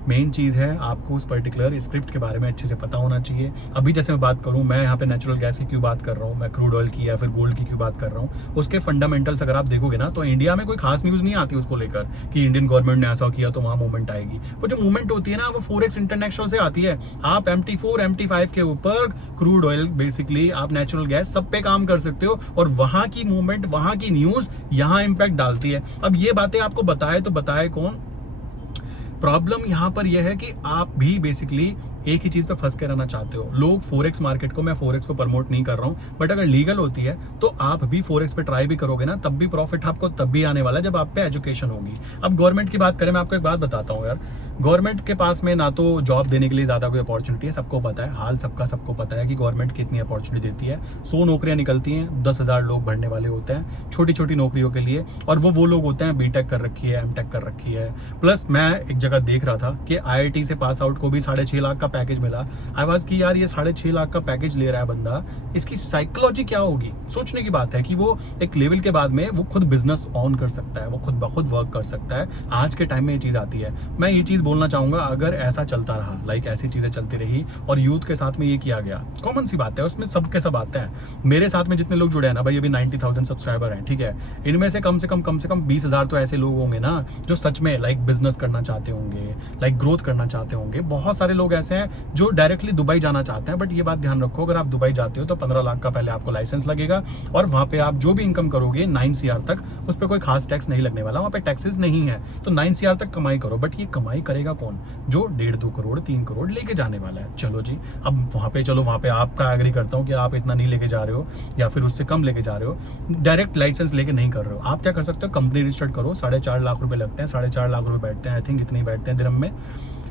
मेन चीज़ है आपको उस पर्टिकुलर स्क्रिप्ट के बारे में अच्छे से पता होना चाहिए। अभी जैसे मैं बात करूं, मैं यहाँ पे नेचुरल गैस की क्यों बात कर रहा हूँ, मैं क्रूड ऑयल की या फिर गोल्ड की क्यों बात कर रहा हूँ, उसके फंडामेंटल्स अगर आप देखोगे ना तो इंडिया में कोई खास न्यूज़ नहीं आती उसको लेकर कि इंडियन गवर्नमेंट ने ऐसा किया तो वहाँ मूवमेंट आएगी। वो जो मूवमेंट होती है ना वो फॉरेक्स इंटरनेशनल से आती है। आप MT4 MT5 के ऊपर क्रूड ऑयल बेसिकली आप नेचुरल गैस सब पे काम कर सकते हो, और वहाँ की मूवमेंट, वहाँ की न्यूज़ यहाँ इम्पैक्ट डालती है। अब ये बातें आपको बताए तो बताए कौन। प्रॉब्लम यहाँ पर यह है कि आप भी बेसिकली एक ही चीज पे फंस के रहना चाहते हो। लोग फॉरेक्स मार्केट को, मैं फॉरेक्स को प्रमोट नहीं कर रहा हूँ, बट अगर लीगल होती है तो आप भी फॉरेक्स पे ट्राई भी करोगे ना, तब भी प्रॉफिट आपको तब भी आने वाला है जब आप पे एजुकेशन होगी। अब गवर्नमेंट की बात करें, मैं आपको एक बात बताता हूँ यार, गवर्नमेंट के पास में ना तो जॉब देने के लिए ज्यादा कोई अपॉर्चुनिटी है, सबको पता है, हाल सबको पता है कि गवर्नमेंट कितनी अपॉर्चुनिटी देती है। 100 नौकरियां निकलती हैं, 10,000 लोग भरने वाले होते हैं छोटी छोटी नौकरियों के लिए, और वो लोग होते हैं BTech कर रखी है, MTech कर रखी है। प्लस मैं एक जगह देख रहा था कि IIT से पास आउट को भी 6.5 लाख का पैकेज मिला। आवाज की यार ये 6.5 लाख का पैकेज ले रहा है बंदा, इसकी साइकोलॉजी क्या होगी। सोचने की बात है कि वो एक लेवल के बाद में वो खुद बिजनेस ऑन कर सकता है, वो खुद ब खुद वर्क कर सकता है। आज के टाइम में ये चीज आती है। मैं ये चीज बोलना चाहूंगा, अगर ऐसा चलता रहा, लाइक ऐसी चीजें चलती रही और यूथ के साथ में ये किया गया, कॉमन सी बात है, उसमें सबके सब आते हैं। मेरे साथ में जितने लोग जुड़े हैं ना भाई, अभी 90,000 सब्सक्राइबर हैं, ठीक है, इनमें से कम से कम 20,000 तो ऐसे लोग होंगे ना जो सच में लाइक बिजनेस करना चाहते होंगे, लाइक ग्रोथ करना चाहते होंगे। बहुत सारे लोग ऐसे हैं जो डायरेक्टली दुबई जाना चाहते हैं, बट ये बात ध्यान रखो, अगर आप दुबई जाते हो तो 15 लाख का पहले आपको लाइसेंस लगेगा, और वहां पे आप जो भी इनकम करोगे 9 CR तक, उस पर कोई खास टैक्स नहीं लगने वाला, वहां पे टैक्सेस नहीं है। तो 9 CR तक कमाई करो, बट ये कमाई करेगा कौन, जो 1.5-2 करोड़ 3 करोड़ लेके जाने वाला है। चलो जी, अब वहां पे चलो, वहां पे आपका एग्री करता हूँ कि आप इतना नहीं लेके जा रहे हो या फिर उससे कम लेके जा रहे हो, डायरेक्ट लाइसेंस लेके नहीं कर रहे हो। आप क्या कर सकते हो, कंपनी रजिस्टर्ड करो, 4.5 लाख रुपए लगते हैं, 4.5 लाख रुपए बैठते हैं, आई थिंक इतने ही बैठते हैं दिरहम में,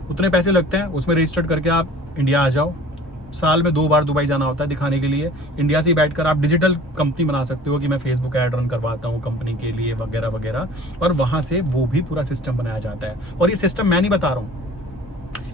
उतने पैसे लगते हैं, उसमें रजिस्टर्ड करके आप इंडिया आ जाओ। साल में 2 बार दुबई जाना होता है दिखाने के लिए। इंडिया से ही बैठकर आप डिजिटल कंपनी बना सकते हो कि मैं फेसबुक ऐड रन करवाता हूँ कंपनी के लिए वगैरह वगैरह, और वहां से वो भी पूरा सिस्टम बनाया जाता है। और ये सिस्टम मैं नहीं बता रहा हूँ,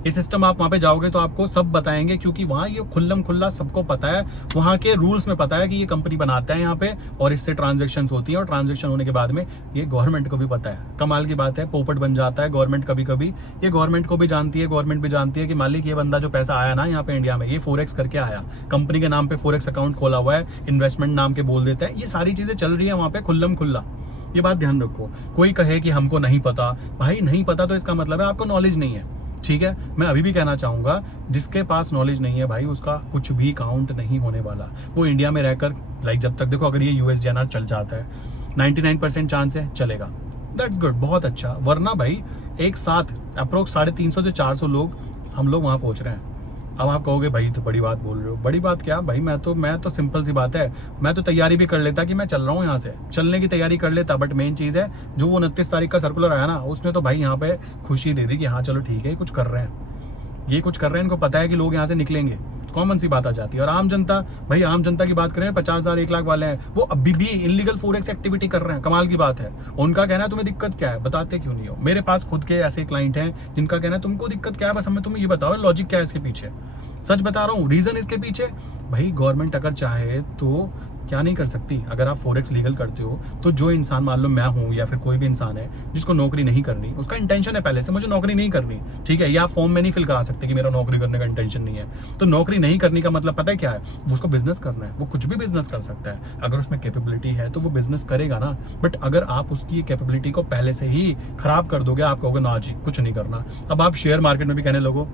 ये सिस्टम आप वहां पे जाओगे तो आपको सब बताएंगे, क्योंकि वहां ये खुल्लम खुल्ला सबको पता है, वहां के रूल्स में पता है कि ये कंपनी बनाता है यहाँ पे और इससे ट्रांजेक्शन होती है, और ट्रांजेक्शन होने के बाद में ये गवर्नमेंट को भी पता है। कमाल की बात है, पोपट बन जाता है गवर्नमेंट कभी कभी। ये गवर्नमेंट को भी जानती है, गवर्नमेंट भी जानती है कि मालिक ये बंदा जो पैसा आया ना यहाँ पे इंडिया में, ये फॉरेक्स करके आया, कंपनी के नाम पे फॉरेक्स अकाउंट खोला हुआ है, इन्वेस्टमेंट नाम के बोल देता है। ये सारी चीजें चल रही है वहां पे खुल्लम खुल्ला। ये बात ध्यान रखो। कोई कहे कि हमको नहीं पता, भाई नहीं पता तो इसका मतलब है आपको नॉलेज नहीं है, ठीक है। मैं अभी भी कहना चाहूंगा, जिसके पास नॉलेज नहीं है भाई, उसका कुछ भी काउंट नहीं होने वाला। वो इंडिया में रहकर लाइक जब तक देखो, अगर ये USDNR चल जाता है, 99% चांस है चलेगा, दैट्स गुड, बहुत अच्छा। वरना भाई एक साथ अप्रोक्स 350 से 400 लोग हम लोग वहां पहुंच रहे हैं। अब आप कहोगे भाई तो बड़ी बात बोल रहे हो, बड़ी बात क्या भाई, मैं तो सिंपल सी बात है, मैं तो तैयारी भी कर लेता कि मैं चल रहा हूँ, यहाँ से चलने की तैयारी कर लेता। बट मेन चीज है जो वो 29 तारीख का सर्कुलर आया ना, उसने तो भाई यहाँ पे खुशी दे दी कि हाँ चलो ठीक है, ये कुछ कर रहे हैं, ये कुछ कर रहे हैं, इनको पता है कि लोग यहाँ से निकलेंगे। कॉमन सी बात आ जाती है। और आम जनता, भाई आम जनता की बात करें, 50,000 1 लाख वाले हैं, वो अभी भी इलीगल फॉरेक्स एक्टिविटी कर रहे हैं। कमाल की बात है। उनका कहना है तुम्हें दिक्कत क्या है, बताते क्यों नहीं हो। मेरे पास खुद के ऐसे क्लाइंट हैं जिनका कहना है तुमको दिक्कत क्या है, बस हमें तुम ये बताओ लॉजिक क्या है इसके पीछे। सच बता रहा हूँ, रीजन इसके पीछे, भाई गवर्नमेंट अगर चाहे तो क्या नहीं कर सकती। अगर आप फॉरेक्स लीगल करते हो तो जो इंसान, मान लो मैं हूं या फिर कोई भी इंसान है जिसको नौकरी नहीं करनी, उसका इंटेंशन है पहले से मुझे नौकरी नहीं करनी, ठीक है, या फॉर्म में नहीं फिल करा सकते कि मेरा नौकरी करने का इंटेंशन नहीं है, तो नौकरी नहीं करने का मतलब पता है क्या है, उसको बिजनेस करना है। वो कुछ भी बिजनेस कर सकता है, अगर उसमें कैपेबिलिटी है तो वो बिजनेस करेगा ना। बट अगर आप उसकी कैपेबिलिटी को पहले से ही खराब कर दोगे, आप कहोगे ना जी कुछ नहीं करना। अब आप शेयर मार्केट में भी कहने लगो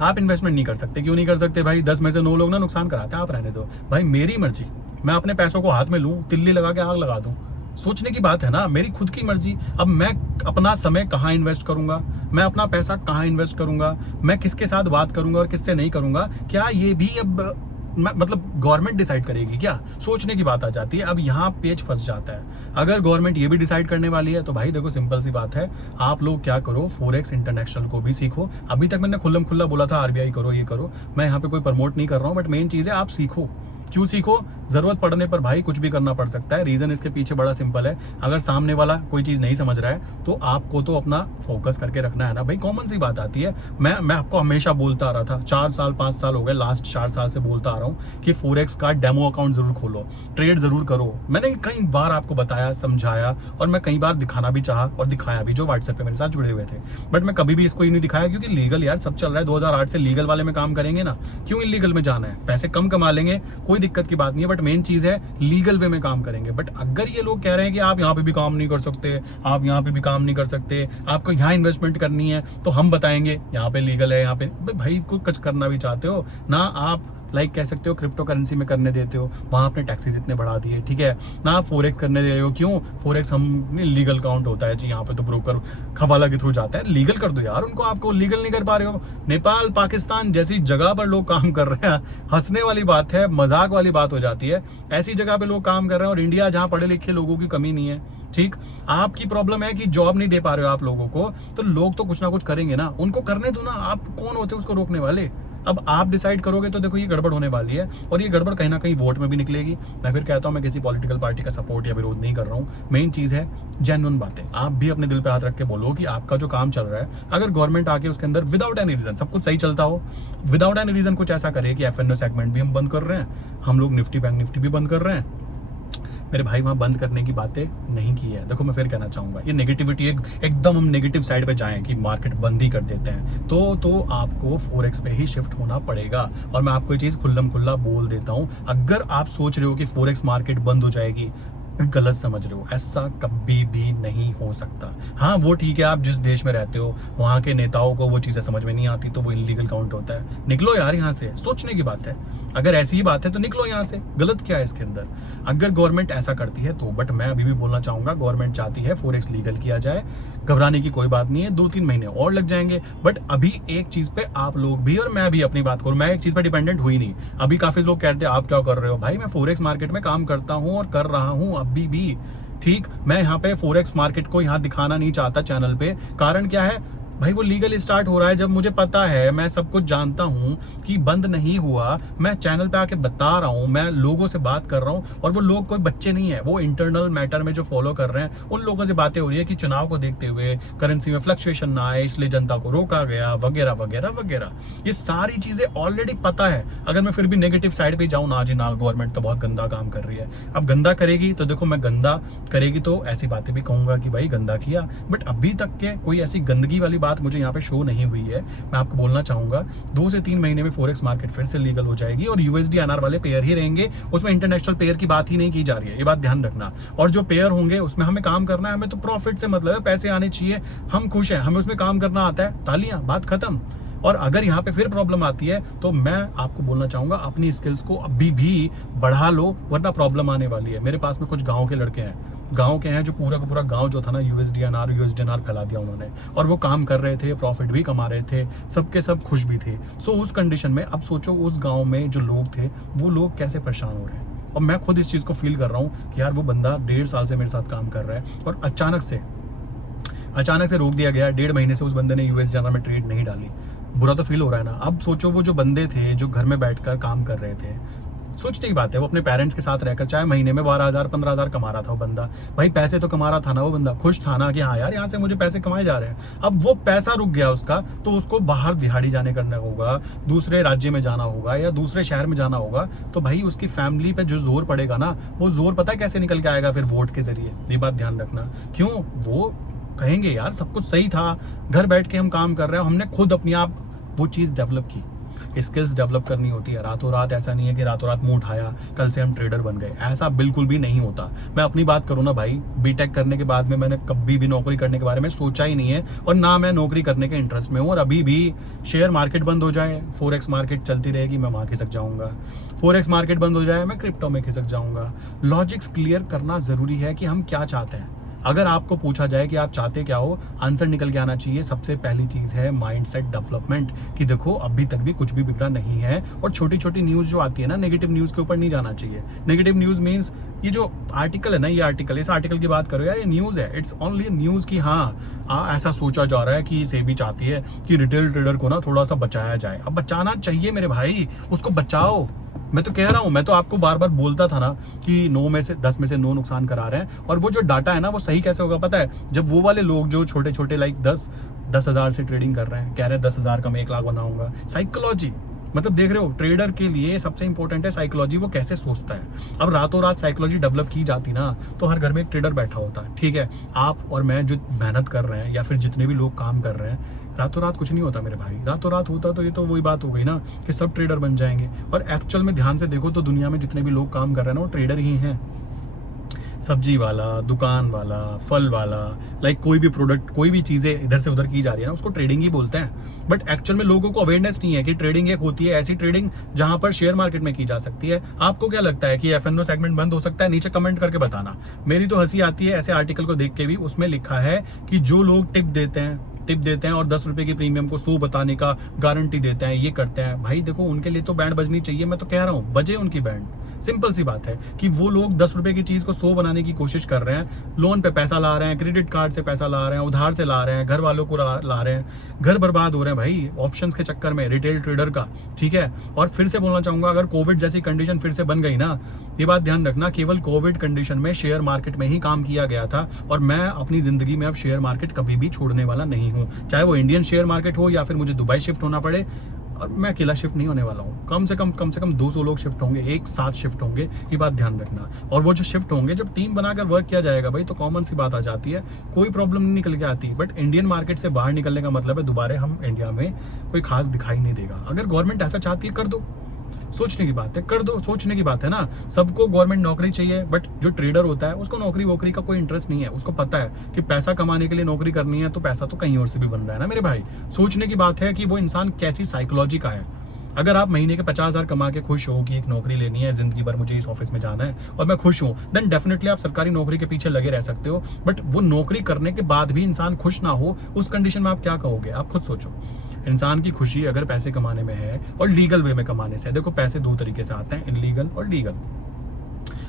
आप इन्वेस्टमेंट नहीं कर सकते, क्यों नहीं कर सकते भाई, 10 में से 9 लोग ना नुकसान कराते हैं, आप रहने दो भाई, मेरी मर्जी, मैं अपने पैसों को हाथ में लूं, तिल्ली लगा के आग लगा दूं, सोचने की बात है ना, मेरी खुद की मर्जी। अब मैं अपना समय कहाँ इन्वेस्ट करूंगा, मैं अपना पैसा कहाँ इन्वेस्ट करूंगा, मैं किसके साथ बात करूंगा और किससे नहीं करूंगा, क्या ये भी अब मतलब गवर्नमेंट डिसाइड करेगी क्या, सोचने की बात आ जाती है। अब यहाँ पेच फंस जाता है। अगर गवर्नमेंट ये भी डिसाइड करने वाली है तो भाई देखो सिंपल सी बात है, आप लोग क्या करो, फॉरेक्स इंटरनेशनल को भी सीखो। अभी तक मैंने खुल्लम खुल्ला बोला था RBI करो, ये करो, मैं यहाँ पे कोई प्रमोट नहीं कर रहा हूँ, बट मेन चीज है आप सीखो। क्यों सीखो, जरूरत पड़ने पर भाई कुछ भी करना पड़ सकता है। रीजन इसके पीछे बड़ा सिंपल है, अगर सामने वाला कोई चीज नहीं समझ रहा है तो आपको तो अपना फोकस करके रखना है ना भाई। कॉमन सी बात आती है। मैं आपको हमेशा बोलता आ रहा था, 4 साल 5 साल हो गए, लास्ट 4 साल से बोलता आ रहा हूँ कि फोरेक्स का डेमो अकाउंट जरूर खोलो, ट्रेड जरूर करो। मैंने कई बार आपको बताया, समझाया, और मैं कई बार दिखाना भी चाहा और दिखाया भी, जो व्हाट्सएप पे मेरे साथ जुड़े हुए थे। बट मैं कभी भी इसको ही नहीं दिखाया, क्योंकि लीगल यार सब चल रहा है। 2008 से लीगल वाले में काम करेंगे ना, क्यों इलीगल में जाना है? पैसे कम कमा लेंगे, कोई दिक्कत की बात नहीं है, बट मेन चीज है लीगल वे में काम करेंगे। बट अगर ये लोग कह रहे हैं कि आप यहाँ पे भी काम नहीं कर सकते, आप यहाँ पे भी काम नहीं कर सकते, आपको यहाँ इन्वेस्टमेंट करनी है, तो हम बताएंगे यहाँ पे लीगल है, यहाँ पे भाई कुछ करना भी चाहते हो ना आप, लाइक कह सकते हो क्रिप्टो करेंसी में करने देते हो, वहां आपने टैक्सेस इतने बढ़ा दिए, ठीक है ना। आप फोरेक्स करने दे रहे हो, क्यों? फोरेक्स हम लीगल काउंट होता है जी, यहाँ पे तो ब्रोकर हवाला के थ्रू जाता है। लीगल कर दो यार उनको, आपको लीगल नहीं कर पा रहे हो। नेपाल पाकिस्तान जैसी जगह पर लोग काम कर रहे हैं, हंसने वाली बात है, मजाक वाली बात हो जाती है। ऐसी जगह पे लोग काम कर रहे हैं, और इंडिया जहाँ पढ़े लिखे लोगों की कमी नहीं है, ठीक। आपकी प्रॉब्लम है कि जॉब नहीं दे पा रहे हो आप लोगों को, तो लोग तो कुछ ना कुछ करेंगे ना, उनको करने दो ना। आप कौन होते हो उसको रोकने वाले? अब आप डिसाइड करोगे तो देखो ये गड़बड़ होने वाली है, और ये गड़बड़ कहीं ना कहीं वोट में भी निकलेगी। मैं फिर कहता हूँ, मैं किसी पॉलिटिकल पार्टी का सपोर्ट या विरोध नहीं कर रहा हूँ। मेन चीज है जेन्युइन बातें। आप भी अपने दिल पे हाथ रख के बोलो कि आपका जो काम चल रहा है, अगर गवर्नमेंट आके उसके अंदर विदाउट एनी रीजन सब कुछ सही चलता हो, विदाउट एनी रीजन कुछ ऐसा करे कि एफएनओ सेगमेंट भी हम बंद कर रहे हैं, हम लोग निफ्टी बैंक निफ्टी भी बंद कर रहे हैं, मेरे भाई वहां बंद करने की बातें नहीं की है। देखो मैं फिर कहना चाहूंगा, ये नेगेटिविटी एकदम हम नेगेटिव साइड पे जाएं कि मार्केट बंद ही कर देते हैं, तो आपको फोरेक्स पे ही शिफ्ट होना पड़ेगा। और मैं आपको ये चीज खुल्लम खुल्ला बोल देता हूं, अगर आप सोच रहे हो कि फोरेक्स मार्केट बंद हो जाएगी, गलत समझ रहे हो। ऐसा कभी भी नहीं हो सकता। हाँ वो ठीक है, आप जिस देश में रहते हो वहां के नेताओं को वो चीजें समझ में नहीं आती, तो वो इलीगल काउंट होता है। निकलो यार यहाँ से, सोचने की बात है। अगर ऐसी ही बात है तो निकलो यहाँ से, गलत क्या है इसके अंदर? अगर गवर्नमेंट ऐसा करती है तो, बट मैं अभी भी बोलना चाहूंगा, गवर्नमेंट चाहती है फोरेक्स लीगल किया जाए, घबराने की कोई बात नहीं है। 2-3 महीने और लग जाएंगे, बट अभी एक चीज पे आप लोग भी और मैं भी अपनी बात करूं, मैं एक चीज पे डिपेंडेंट हुई नहीं। अभी काफी लोग कहते हैं आप क्या कर रहे हो? भाई मैं फोरेक्स मार्केट में काम करता हूं और कर रहा हूं अभी भी, ठीक। मैं यहाँ पे फोरेक्स मार्केट को यहाँ दिखाना नहीं चाहता चैनल पे। कारण क्या है भाई, वो लीगल स्टार्ट हो रहा है, जब मुझे पता है, मैं सब कुछ जानता हूं कि बंद नहीं हुआ, मैं चैनल पे आके बता रहा हूं, मैं लोगों से बात कर रहा हूं, और वो लोग कोई बच्चे नहीं है, वो इंटरनल मैटर में जो फॉलो कर रहे हैं, उन लोगों से बातें हो रही है कि चुनाव को देखते हुए करेंसी में फ्लक्चुएशन ना आए, इसलिए जनता को रोका गया, वगैरह वगैरह वगैरह। ये सारी चीजें ऑलरेडी पता है। अगर मैं फिर भी नेगेटिव साइड पे जाऊं, ना जी ना, गवर्नमेंट तो बहुत गंदा काम कर रही है। अब गंदा करेगी तो देखो, मैं गंदा करेगी तो ऐसी बातें भी कहूंगा कि भाई गंदा किया, बट अभी तक के कोई ऐसी गंदगी वाली बात मुझे यहाँ पे शो नहीं हुई है। मैं आपको बोलना चाहूंगा 2 से 3 महीने में फोरेक्स मार्केट फिर से लीगल हो जाएगी, और यूएसडी एनआर वाले पेयर ही रहेंगे, उसमें इंटरनेशनल पेयर की बात ही नहीं की जा रही है, ये बात ध्यान रखना। और जो पेयर होंगे उसमें हमें काम करना है, हमें तो प्रॉफिट से मतलब है, पैसे आने चाहिए, हम खुश हैं, हमें उसमें काम करना आता है, तालियां, बात खत्म। और अगर यहाँ पे फिर प्रॉब्लम आती है तो मैं आपको बोलना चाहूंगा, अपनी स्किल्स को अभी भी बढ़ा लो, वरना प्रॉब्लम आने वाली है। मेरे पास में कुछ गांव के लड़के हैं, गांव के हैं, जो पूरा का पूरा गांव जो था ना, यूएसडीएनआर फैला दिया उन्होंने, और वो काम कर रहे थे, प्रॉफिट भी कमा रहे थे, सबके सब खुश भी थे। सो उस कंडीशन में अब सोचो, उस गांव में जो लोग थे वो लोग कैसे परेशान हो रहे हैं। और मैं खुद इस चीज को फील कर रहा हूँ कि यार वो बंदा 1.5 साल से मेरे साथ काम कर रहा है, और अचानक से रोक दिया गया। 1.5 महीने से उस बंदे ने यूएसडीएनआर में ट्रेड नहीं डाली। बुरा तो फील हो रहा है ना। अब सोचो, वो जो बंदे थे जो घर में बैठकर काम कर रहे थे, सोचने की बात है, वो अपने पेरेंट्स के साथ रहकर चाहे महीने में 12,000 15,000 कमा रहा था वो बंदा, भाई पैसे तो कमा रहा था ना वो बंदा, खुश था ना कि हाँ यार यहाँ से मुझे पैसे कमाए जा रहे हैं। अब वो पैसा रुक गया उसका, तो उसको बाहर दिहाड़ी जाने करना होगा, दूसरे राज्य में जाना होगा या दूसरे शहर में जाना होगा, तो भाई उसकी फैमिली पे जो जोर पड़ेगा ना, वो जोर पता है कैसे निकल के आएगा? फिर वोट के जरिए। ये बात ध्यान रखना। क्यों? वो कहेंगे यार सब कुछ सही था, घर बैठ के हम काम कर रहे हैं, हमने खुद अपने आप वो चीज़ डेवलप की। स्किल्स डेवलप करनी होती है रातों रात। ऐसा नहीं है कि रातों रात मुंह उठाया कल से हम ट्रेडर बन गए, ऐसा बिल्कुल भी नहीं होता। मैं अपनी बात करूँ ना भाई, बीटेक करने के बाद में मैंने कभी भी नौकरी करने के बारे में सोचा ही नहीं है, और ना मैं नौकरी करने के इंटरेस्ट में हूँ। और अभी भी शेयर मार्केट बंद हो जाए, फोरेक्स मार्केट चलती रहेगी, मैं वहाँ खिसक जाऊँगा। फोरेक्स मार्केट बंद हो जाए, मैं क्रिप्टो में खिसक जाऊँगा। लॉजिक्स क्लियर करना जरूरी है कि हम क्या चाहते हैं। अगर आपको पूछा जाए कि आप चाहते क्या हो, आंसर निकल के आना चाहिए। सबसे पहली चीज है माइंडसेट डेवलपमेंट, कि देखो अभी तक भी कुछ भी बिगड़ा नहीं है। और छोटी छोटी न्यूज जो आती है ना, नेगेटिव न्यूज के ऊपर नहीं जाना चाहिए। नेगेटिव न्यूज मींस ये जो आर्टिकल है ना, ये आर्टिकल, इस आर्टिकल की बात करो यार, ये न्यूज है, इट्स ओनली न्यूज की हाँ ऐसा सोचा जा रहा है कि सेबी चाहती है कि रिटेल ट्रेडर को ना थोड़ा सा बचाया जाए। अब बचाना चाहिए मेरे भाई, उसको बचाओ। मैं तो कह रहा हूँ, मैं तो आपको बार बार बोलता था ना कि 9 में से 10 में से 9 नुकसान करा रहे हैं। और वो जो डाटा है ना वो सही कैसे होगा पता है, जब वो वाले लोग जो छोटे छोटे लाइक 10,000 से ट्रेडिंग कर रहे हैं, कह रहे हैं 10,000 का मैं 1 लाख बनाऊंगा। साइकोलॉजी, मतलब देख रहे हो, ट्रेडर के लिए सबसे इंपॉर्टेंट है साइकोलॉजी, वो कैसे सोचता है। अब रातों रात साइकोलॉजी डेवलप की जाती ना तो हर घर में एक ट्रेडर बैठा होता। ठीक है, आप और मैं जो मेहनत कर रहे हैं या फिर जितने भी लोग काम कर रहे हैं, रातों रात कुछ नहीं होता मेरे भाई। रातों रात होता तो ये तो वही बात हो गई ना कि सब ट्रेडर बन जाएंगे। और एक्चुअल में ध्यान से देखो तो दुनिया में जितने भी लोग काम कर रहे हैं ना वो ट्रेडर ही हैं। सब्जी वाला, दुकान वाला, फल वाला, लाइक कोई भी प्रोडक्ट, कोई भी चीजें इधर से उधर की जा रही है ना उसको ट्रेडिंग ही बोलते हैं। बट एक्चुअल में लोगों को अवेयरनेस नहीं है कि ट्रेडिंग एक होती है ऐसी ट्रेडिंग जहां पर शेयर मार्केट में की जा सकती है। आपको क्या लगता है कि एफएनओ सेगमेंट बंद हो सकता है? नीचे कमेंट करके बताना। मेरी तो हंसी आती है ऐसे आर्टिकल को देख के भी, उसमें लिखा है कि जो लोग टिप देते हैं और 10 रुपए की प्रीमियम को 100 बताने का गारंटी देते हैं, ये करते हैं। भाई देखो, उनके लिए तो बैंड बजनी चाहिए। मैं तो कह रहा हूँ बजे उनकी बैंड। सिंपल सी बात है कि वो लोग 10 रुपए की चीज को 100 बनाने की कोशिश कर रहे हैं। लोन पे पैसा ला रहे हैं, क्रेडिट कार्ड से पैसा ला रहे हैं, उधार से ला रहे हैं, घर वालों को ला रहे हैं, घर बर्बाद हो रहे हैं भाई ऑप्शंस के चक्कर में, रिटेल ट्रेडर का। ठीक है, और फिर से बोलना चाहूंगा, अगर कोविड जैसी कंडीशन फिर से बन गई ना, ये बात ध्यान रखना, केवल कोविड कंडीशन में शेयर मार्केट में ही काम किया गया था। और मैं अपनी जिंदगी में अब शेयर मार्केट कभी भी छोड़ने वाला नहीं हूं, चाहे वो इंडियन शेयर मार्केट हो या फिर मुझे दुबई शिफ्ट होना पड़े। और मैं अकेला शिफ्ट नहीं होने वाला हूँ, कम से कम 200 लोग शिफ्ट होंगे, एक साथ शिफ्ट होंगे, ये बात ध्यान रखना। और वो जो शिफ्ट होंगे, जब टीम बनाकर वर्क किया जाएगा भाई, तो कॉमन सी बात आ जाती है, कोई प्रॉब्लम नहीं निकल के आती। बट इंडियन मार्केट से बाहर निकलने का मतलब है दोबारा हम इंडिया में कोई खास दिखाई नहीं देगा। अगर गवर्नमेंट ऐसा चाहती है कर दो, सोचने की बात है, कर दो, सोचने की बात है ना। सबको गवर्नमेंट नौकरी चाहिए, बट जो ट्रेडर होता है उसको नौकरी वोकरी का कोई इंटरेस्ट नहीं है। उसको पता है कि पैसा कमाने के लिए नौकरी करनी है, तो पैसा तो कहीं और से भी बन रहा है ना मेरे भाई। सोचने की बात है कि वो इंसान कैसी साइकोलॉजी का है। अगर आप महीने के 50,000 कमा के खुश हो कि एक नौकरी लेनी है, जिंदगी भर मुझे इस ऑफिस में जाना है और मैं खुश हूं, देन डेफिनेटली आप सरकारी नौकरी के पीछे लगे रह सकते हो। बट वो नौकरी करने के बाद भी इंसान खुश ना हो, उस कंडीशन में आप क्या कहोगे? आप खुद सोचो। इंसान की खुशी अगर पैसे कमाने में है और लीगल वे में कमाने से, देखो पैसे दो तरीके से आते हैं, इनलीगल और लीगल।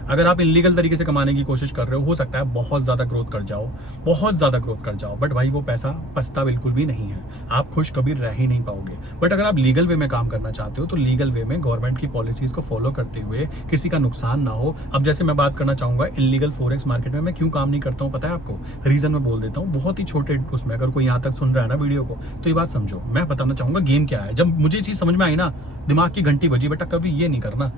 अगर आप इलीगल तरीके से कमाने की कोशिश कर रहे हो सकता है बहुत ज्यादा ग्रोथ कर जाओ, बहुत ज्यादा ग्रोथ कर जाओ, बट भाई वो पैसा पछता बिल्कुल भी नहीं है, आप खुश कभी रह ही नहीं पाओगे। बट अगर आप लीगल वे में काम करना चाहते हो तो लीगल वे में गवर्नमेंट की पॉलिसीज को फॉलो करते हुए किसी का नुकसान ना हो। अब जैसे मैं बात करना चाहूंगा इलीगल फॉरेक्स मार्केट में मैं क्यों काम नहीं करता हूँ, पता है आपको? रीजन मैं बोल देता हूँ, बहुत ही छोटे उसमें। अगर कोई यहाँ तक सुन रहा है ना वीडियो को, तो ये बात समझो, मैं बताना चाहूंगा गेम क्या है। जब मुझे चीज समझ में आई ना, दिमाग की घंटी बजी, बेटा कभी ये नहीं करना,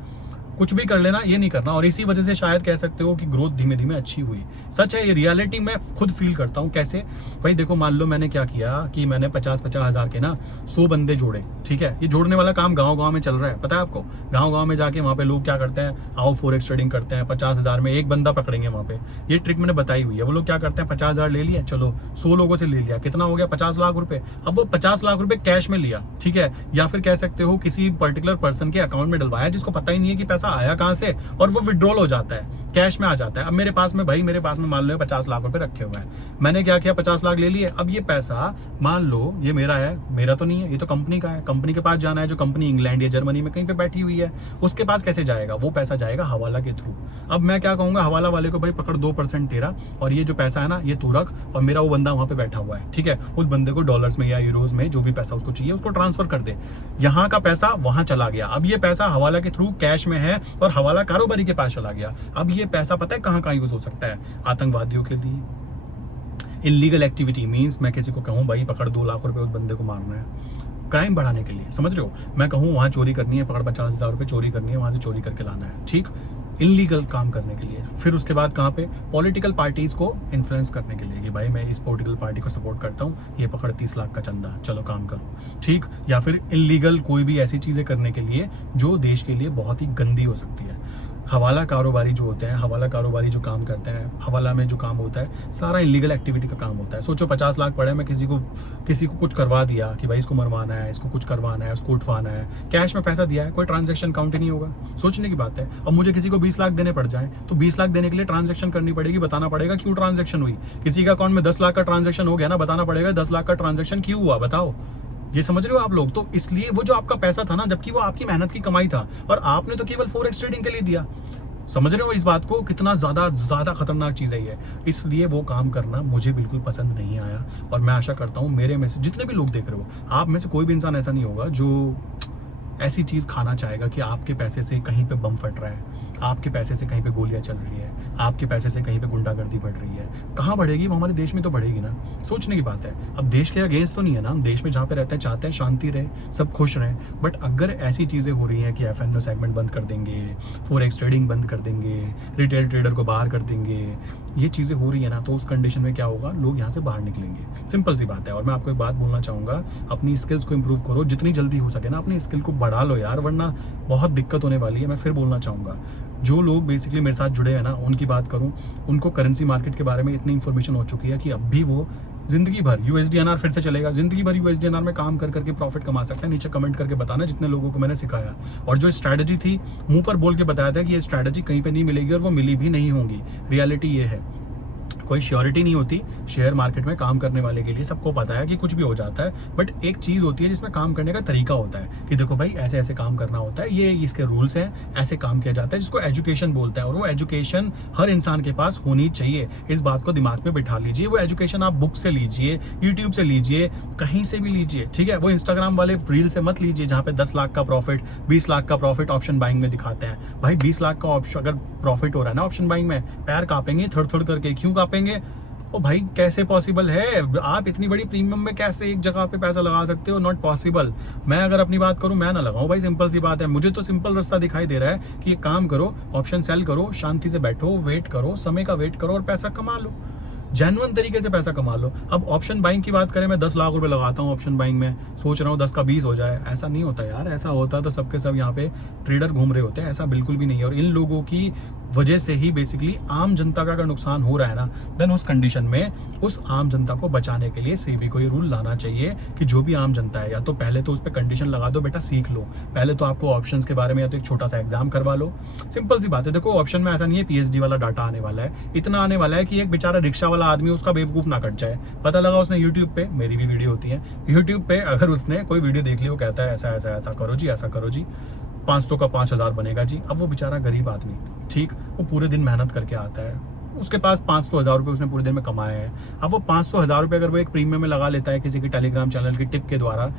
कुछ भी कर लेना, ये नहीं करना। और इसी वजह से शायद कह सकते हो कि ग्रोथ धीमे धीमे अच्छी हुई। सच है, ये रियलिटी मैं खुद फील करता हूँ। कैसे भाई? देखो, मान लो मैंने क्या किया कि मैंने 50-50 हजार के ना 100 बंदे जोड़े। ठीक है, ये जोड़ने वाला काम गांव गांव में चल रहा है, पता है आपको? गांव गांव में जाके वहां पे लोग क्या करते हैं, आओ फॉरेक्स ट्रेडिंग करते हैं, 50,000 में एक बंदा पकड़ेंगे वहां पे। ये ट्रिक मैंने बताई हुई है। वो लोग क्या करते हैं, 50,000 ले लिया, चलो 100 लोगों से ले लिया, कितना हो गया? 50 लाख रुपए। अब वो 50 लाख रुपए कैश में लिया, ठीक है, या फिर कह सकते हो किसी पर्टिकुलर पर्सन के अकाउंट में डलवाया, जिसको पता ही नहीं है कि पैसा आया कहां से, और वो विड्रॉल हो जाता है, कैश में आ जाता है। अब मेरे पास में मान लो 50 लाख रुपए रखे हुए हैं, मैंने क्या किया, 50 लाख ले लिए। अब ये पैसा मान लो ये मेरा है, मेरा तो नहीं है, ये तो कंपनी का है, कंपनी के पास जाना है, जो कंपनी इंग्लैंड या जर्मनी में कहीं पे बैठी हुई है, उसके पास कैसे जाएगा? वो पैसा जाएगा हवाला के थ्रू। अब मैं क्या कहूंगा हवाला वाले को, भाई पकड़ 2% तेरा, और ये जो पैसा है ना ये तू रख, और मेरा वो बंदा वहां पे बैठा हुआ है, ठीक है, उस बंदे को डॉलर्स में या यूरोज में जो भी पैसा उसको चाहिए उसको ट्रांसफर कर दे। यहाँ का पैसा वहां चला गया, अब ये पैसा हवाला के थ्रू कैश में है और हवाला कारोबारी के पास चला गया। अब ये पैसा पता है कहां कहां यूज हो सकता है? आतंकवादियों के लिए। इलीगल एक्टिविटी मींस मैं किसी को कहूं भाई पकड़ 2 लाख रुपए उस बंदे को मारना है, क्राइम बढ़ाने के लिए, समझ रहे हो? मैं कहूं वहां चोरी करनी है, पकड़ 50,000 रुपए चोरी करनी है, वहां से चोरी करके लाना है, ठीक, इलीगल काम करने के लिए। फिर उसके बाद कहाँ पे? पॉलिटिकल पार्टीज को इन्फ्लुएंस करने के लिए कि भाई मैं इस पॉलिटिकल पार्टी को सपोर्ट करता हूँ, ये पकड़ 30 लाख का चंदा, चलो काम करो, ठीक। या फिर इलीगल कोई भी ऐसी चीजें करने के लिए जो देश के लिए बहुत ही गंदी हो सकती है। हवाला कारोबारी जो होते हैं, हवाला कारोबारी जो काम करते हैं, हवाला में जो काम होता है सारा इलीगल एक्टिविटी का काम होता है। सोचो 50 लाख पड़े, मैं किसी को कुछ करवा दिया कि भाई इसको मरवाना है, इसको कुछ करवाना है, उसको उठवाना है, कैश में पैसा दिया है, कोई ट्रांजैक्शन काउंट ही नहीं होगा। सोचने की बात है। अब मुझे किसी को 20 लाख देने पड़ जाए तो 20 लाख देने के लिए ट्रांजैक्शन करनी पड़ेगी, बताना पड़ेगा क्यों ट्रांजैक्शन हुई। किसी का अकाउंट में 10 लाख का ट्रांजैक्शन हो गया ना, बताना पड़ेगा 10 लाख का ट्रांजैक्शन क्यों हुआ, बताओ। ये समझ रहे हो आप लोग? तो इसलिए वो जो आपका पैसा था ना, जबकि वो आपकी मेहनत की कमाई था, और आपने तो केवल फॉरेक्स ट्रेडिंग के लिए दिया। समझ रहे हो इस बात को? कितना ज्यादा खतरनाक चीज है ये। इसलिए वो काम करना मुझे बिल्कुल पसंद नहीं आया, और मैं आशा करता हूँ मेरे में से जितने भी लोग देख रहे हो, आप में से कोई भी इंसान ऐसा नहीं होगा जो ऐसी चीज़ खाना चाहेगा कि आपके पैसे से कहीं पे बम फट रहा है, आपके पैसे से कहीं पे गोलियां चल रही है, आपके पैसे से कहीं पे गुंडागर्दी बढ़ रही है? कहाँ बढ़ेगी? वो हमारे देश में तो बढ़ेगी ना। सोचने की बात है। अब देश के अगेंस्ट तो नहीं है ना, हम देश में जहाँ पे रहते हैं चाहते हैं शांति रहे, सब खुश रहें। बट अगर ऐसी चीज़ें हो रही हैं कि F&O सेगमेंट बंद कर देंगे, फॉरेक्स ट्रेडिंग बंद कर देंगे, रिटेल ट्रेडर को बाहर कर देंगे, ये चीज़ें हो रही है ना, तो उस कंडीशन में क्या होगा? लोग यहाँ से बाहर निकलेंगे। सिंपल सी बात है। और मैं आपको एक बात बोलना चाहूँगा, अपनी स्किल्स को इम्प्रूव करो, जितनी जल्दी हो सके ना अपनी स्किल को बढ़ा लो यार, वरना बहुत दिक्कत होने वाली है। मैं फिर बोलना चाहूँगा, जो लोग बेसिकली मेरे साथ जुड़े हैं ना, उनकी बात करूं, उनको करेंसी मार्केट के बारे में इतनी इन्फॉर्मेशन हो चुकी है कि अब भी वो जिंदगी भर USDNR फिर से चलेगा, जिंदगी भर USDNR में काम कर करके प्रॉफिट कमा सकता है। नीचे कमेंट करके बताना जितने लोगों को मैंने सिखाया। और जो स्ट्रैटेजी थी, मुंह पर बोल के बताया था कि ये स्ट्रैटेजी कहीं पे नहीं मिलेगी और वो मिली भी नहीं होंगी। रियलिटी ये है, कोई श्योरिटी नहीं होती शेयर मार्केट में काम करने वाले के लिए। सबको पता है कि कुछ भी हो जाता है, बट एक चीज होती है जिसमें काम करने का तरीका होता है कि देखो भाई ऐसे ऐसे काम करना होता है, ये इसके रूल्स हैं, ऐसे काम किया जाता है, जिसको एजुकेशन बोलता है। और वो एजुकेशन हर इंसान के पास होनी चाहिए। इस बात को दिमाग में बिठा लीजिए। वो एजुकेशन आप बुक से लीजिए, यूट्यूब से लीजिए, कहीं से भी लीजिए, ठीक है। वो इंस्टाग्राम वाले रील से मत लीजिए जहाँ पे 10 लाख का प्रॉफिट, 20 लाख का प्रॉफिट ऑप्शन बाइंग में दिखाते हैं। भाई 20 लाख का ऑप्शन अगर प्रॉफिट हो रहा है ना ऑप्शन बाइंग में, पैर कांपेंगे थड़ थड़ करके। क्यों कांपेंगे? ओ भाई कैसे पॉसिबल है? आप इतनी बड़ी प्रीमियम में कैसे एक जगह पे पैसा लगा सकते हो? Not possible. मैं अगर अपनी बात करूं, मैं ना लगाऊं भाई, सिंपल सी बात है। मुझे तो सिंपल रास्ता दिखाई दे रहा है कि एक काम करो, ऑप्शन सेल करो, शांति से बैठो, वेट करो, समय का वेट करो और पैसा कमा लो, जेन्युइन तरीके से पैसा कमा लो। अब ऑप्शन बाइंग की बात करें, मैं 10 लाख रुपए लगाता हूँ ऑप्शन बाइंग में, सोच रहा हूँ 10 का 20 हो जाए। ऐसा नहीं होता यार। ऐसा होता तो सबके सब यहाँ पे ट्रेडर घूम रहे होते हैं। ऐसा बिल्कुल भी नहीं है। और इन लोगों की वजह से ही बेसिकली आम जनता का अगर नुकसान हो रहा है ना, देन उस कंडीशन में उस आम जनता को बचाने के लिए सेबी को ये रूल लाना चाहिए कि जो भी आम जनता है, या तो पहले तो उस पर कंडीशन लगा दो, बेटा सीख लो। पहले तो आपको ऑप्शंस के बारे में या तो एक छोटा सा एग्जाम करवा लो। सिंपल सी बात है। देखो ऑप्शन में ऐसा नहीं है PhD वाला डाटा आने वाला है, इतना आने वाला है कि एक बेचारा रिक्शा वाला आदमी उसका बेवकूफ ना कट जाए। पता लगा उसने यूट्यूब पे, मेरी भी वीडियो होती है यूट्यूब पे, अगर उसने कोई वीडियो देख ली, वो कहता है ऐसा ऐसा ऐसा करो जी, ऐसा करो जी, 500 का 5000 बनेगा जी। अब वो बेचारा गरीब आदमी, ठीक, वो पूरे दिन मेहनत करके आता है, उसके पास 500,000 रुपये उसने पूरे दिन में कमाए हैं। अब वो 500,000 रुपये अगर वो एक प्रीमियम में लगा लेता है किसी की टेलीग्राम चैनल की टिप के द्वारा,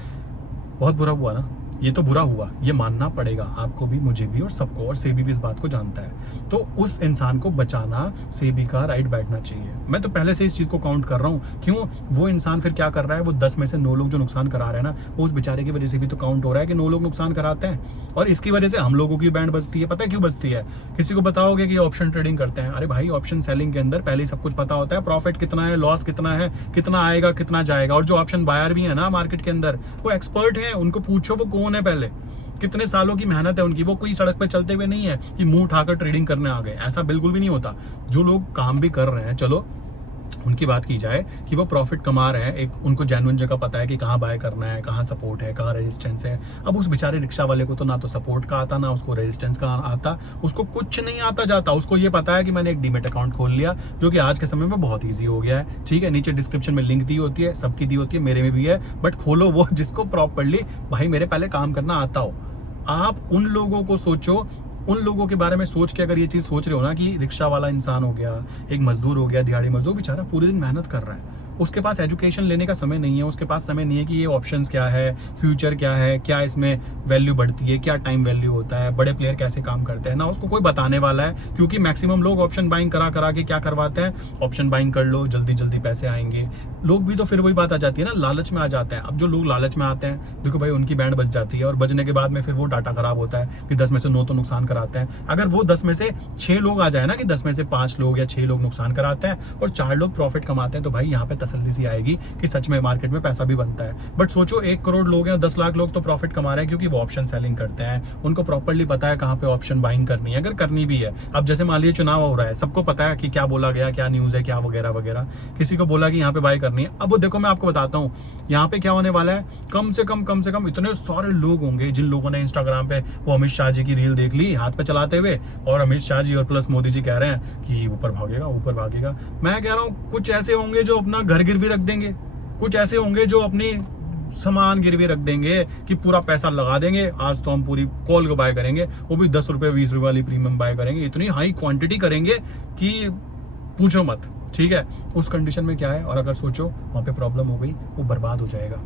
बहुत बुरा हुआ ना। ये तो बुरा हुआ, ये मानना पड़ेगा आपको भी, मुझे भी और सबको। और सेबी भी इस बात को जानता है। तो उस इंसान को बचाना सेबी का राइट बैठना चाहिए। मैं तो पहले से इस चीज को काउंट कर रहा हूँ। क्यों? वो इंसान फिर क्या कर रहा है, वो 10 में से 9 लोग जो नुकसान करा रहे हैं ना, वो उस बेचारे की वजह से भी तो काउंट हो रहा है कि 9 लोग नुकसान कराते हैं। और इसकी वजह से हम लोगों की बैंड बजती है। पता है क्यों बजती है? किसी को बताओगे कि ऑप्शन ट्रेडिंग करते हैं, अरे भाई ऑप्शन सेलिंग के अंदर पहले ही सब कुछ पता होता है, प्रॉफिट कितना है, लॉस कितना है, कितना आएगा, कितना जाएगा। और जो ऑप्शन बायर भी है ना मार्केट के अंदर, वो एक्सपर्ट है, उनको पूछो वो कौन है, पहले कितने सालों की मेहनत है उनकी। वो कोई सड़क पे चलते हुए नहीं है कि मुंह उठाकर ट्रेडिंग करने आ गए, ऐसा बिल्कुल भी नहीं होता। जो लोग काम भी कर रहे हैं, चलो उनकी बात की जाए कि वो प्रॉफिट कमा रहे हैं, एक उनको जेन्युइन जगह पता है कि कहाँ बाय करना है, कहाँ सपोर्ट है, कहाँ रेजिस्टेंस है। अब उस बेचारे रिक्शा वाले को तो ना तो सपोर्ट का आता, ना उसको रेजिस्टेंस का आता, उसको कुछ नहीं आता जाता। उसको ये पता है कि मैंने एक डीमेट अकाउंट खोल लिया, जो कि आज के समय में बहुत ईजी हो गया है, ठीक है। नीचे डिस्क्रिप्शन में लिंक दी होती है, सबकी दी होती है, मेरे में भी है। बट खोलो वो जिसको प्रॉपरली भाई मेरे पहले काम करना आता हो। आप उन लोगों को सोचो, उन लोगों के बारे में सोच के अगर ये चीज सोच रहे हो ना कि रिक्शा वाला इंसान हो गया, एक मजदूर हो गया, दिहाड़ी मजदूर, बेचारा पूरे दिन मेहनत कर रहा है, उसके पास एजुकेशन लेने का समय नहीं है, उसके पास समय नहीं है कि ये ऑप्शंस क्या है, फ्यूचर क्या है, क्या इसमें वैल्यू बढ़ती है, क्या टाइम वैल्यू होता है, बड़े प्लेयर कैसे काम करते हैं, ना उसको कोई बताने वाला है। क्योंकि मैक्सिमम लोग ऑप्शन बाइंग करा करा के क्या करवाते हैं, ऑप्शन बाइंग कर लो, जल्दी जल्दी पैसे आएंगे। लोग भी तो फिर वही बात आ जाती है ना, लालच में आ जाते हैं। अब जो लोग लालच में आते हैं, देखो भाई उनकी बैंड बच जाती है, और बजने के बाद में फिर वो डाटा खराब होता है कि 10 में से 9 तो नुकसान कराते हैं। अगर वो 10 में से 6 लोग आ जाए ना, कि 10 में से 5 लोग या 6 लोग नुकसान कराते हैं और 4 लोग प्रॉफिट कमाते हैं, तो भाई यहाँ पे तसल्ली सी आएगी कि सच में मार्केट में पैसा भी बनता है। बट सोचो 1 करोड़ लोग हैं, 10 लाख लोग तो प्रॉफिट कमा रहे हैं क्योंकि वो ऑप्शन सेलिंग करते हैं, उनको प्रॉपर्ली पता है कहाँ पे ऑप्शन बाइंग करनी है, अगर करनी भी है। अब जैसे मान लीजिए चुनाव हो रहा है, सबको पता है कि क्या बोला गया, क्या न्यूज है, क्या वगैरह वगैरह, किसी को बोला कि यहाँ पे बाय करनी है। अब वो देखो मैं आपको बताता हूँ यहाँ पे क्या होने वाला है। कम से कम इतने सारे लोग होंगे जिन लोगों ने इंस्टाग्राम पे वो अमित शाह जी की रील देख ली हाथ पे चलाते हुए, और अमित शाह जी और प्लस मोदी जी कह रहे हैं कि ऊपर भागेगा ऊपर भागेगा। मैं कह रहा हूँ कुछ ऐसे होंगे जो अपना घर गिरवी रख देंगे, कुछ ऐसे होंगे जो अपनी सामान गिरवी रख देंगे कि पूरा पैसा लगा देंगे, आज तो हम पूरी कॉल को बाय करेंगे, वो भी 10 रुपए 20 रुपए वाली प्रीमियम बाय करेंगे, इतनी हाई क्वांटिटी करेंगे कि पूछो मत, ठीक है। उस कंडीशन में क्या है, और अगर सोचो वहां पे प्रॉब्लम हो गई, वो बर्बाद हो जाएगा।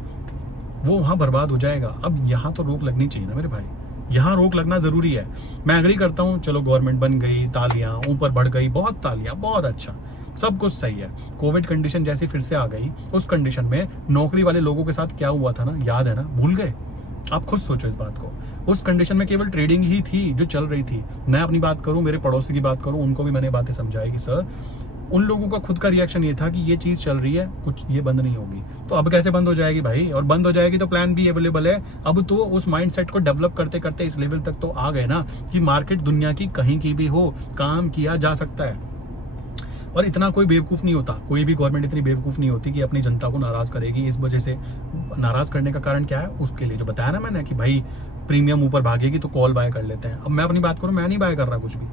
वो वहाँ बर्बाद हो जाएगा। अब यहाँ तो रोक लगनी चाहिए ना मेरे भाई, यहाँ रोक लगना जरूरी है। मैं एग्री करता हूँ, चलो गवर्नमेंट बन गई, तालियां ऊपर बढ़ गई, बहुत तालियां, बहुत अच्छा, सब कुछ सही है। कोविड कंडीशन जैसी फिर से आ गई, उस कंडीशन में नौकरी वाले लोगों के साथ क्या हुआ था ना, याद है ना, भूल गए? आप खुद सोचो इस बात को। उस कंडीशन में केवल ट्रेडिंग ही थी जो चल रही थी। मैं अपनी बात करूं, मेरे पड़ोसी की बात करूं, उनको भी मैंने बातें समझाई कि सर, उन लोगों का खुद का रिएक्शन ये था कि ये चीज चल रही है, कुछ ये बंद नहीं होगी। तो अब कैसे बंद हो जाएगी भाई? और बंद हो जाएगी तो प्लान भी अवेलेबल है। अब तो उस माइंडसेट को डेवलप करते करते इस लेवल तक तो आ गए ना कि मार्केट दुनिया की कहीं की भी हो, काम किया जा सकता है। और इतना कोई बेवकूफ़ नहीं होता, कोई भी गवर्नमेंट इतनी बेवकूफ़ नहीं होती कि अपनी जनता को नाराज़ करेगी। इस वजह से नाराज़ करने का कारण क्या है, उसके लिए जो बताया ना मैंने कि भाई प्रीमियम ऊपर भागेगी तो कॉल बाय कर लेते हैं। अब मैं अपनी बात करूँ, मैं नहीं बाय कर रहा कुछ भी।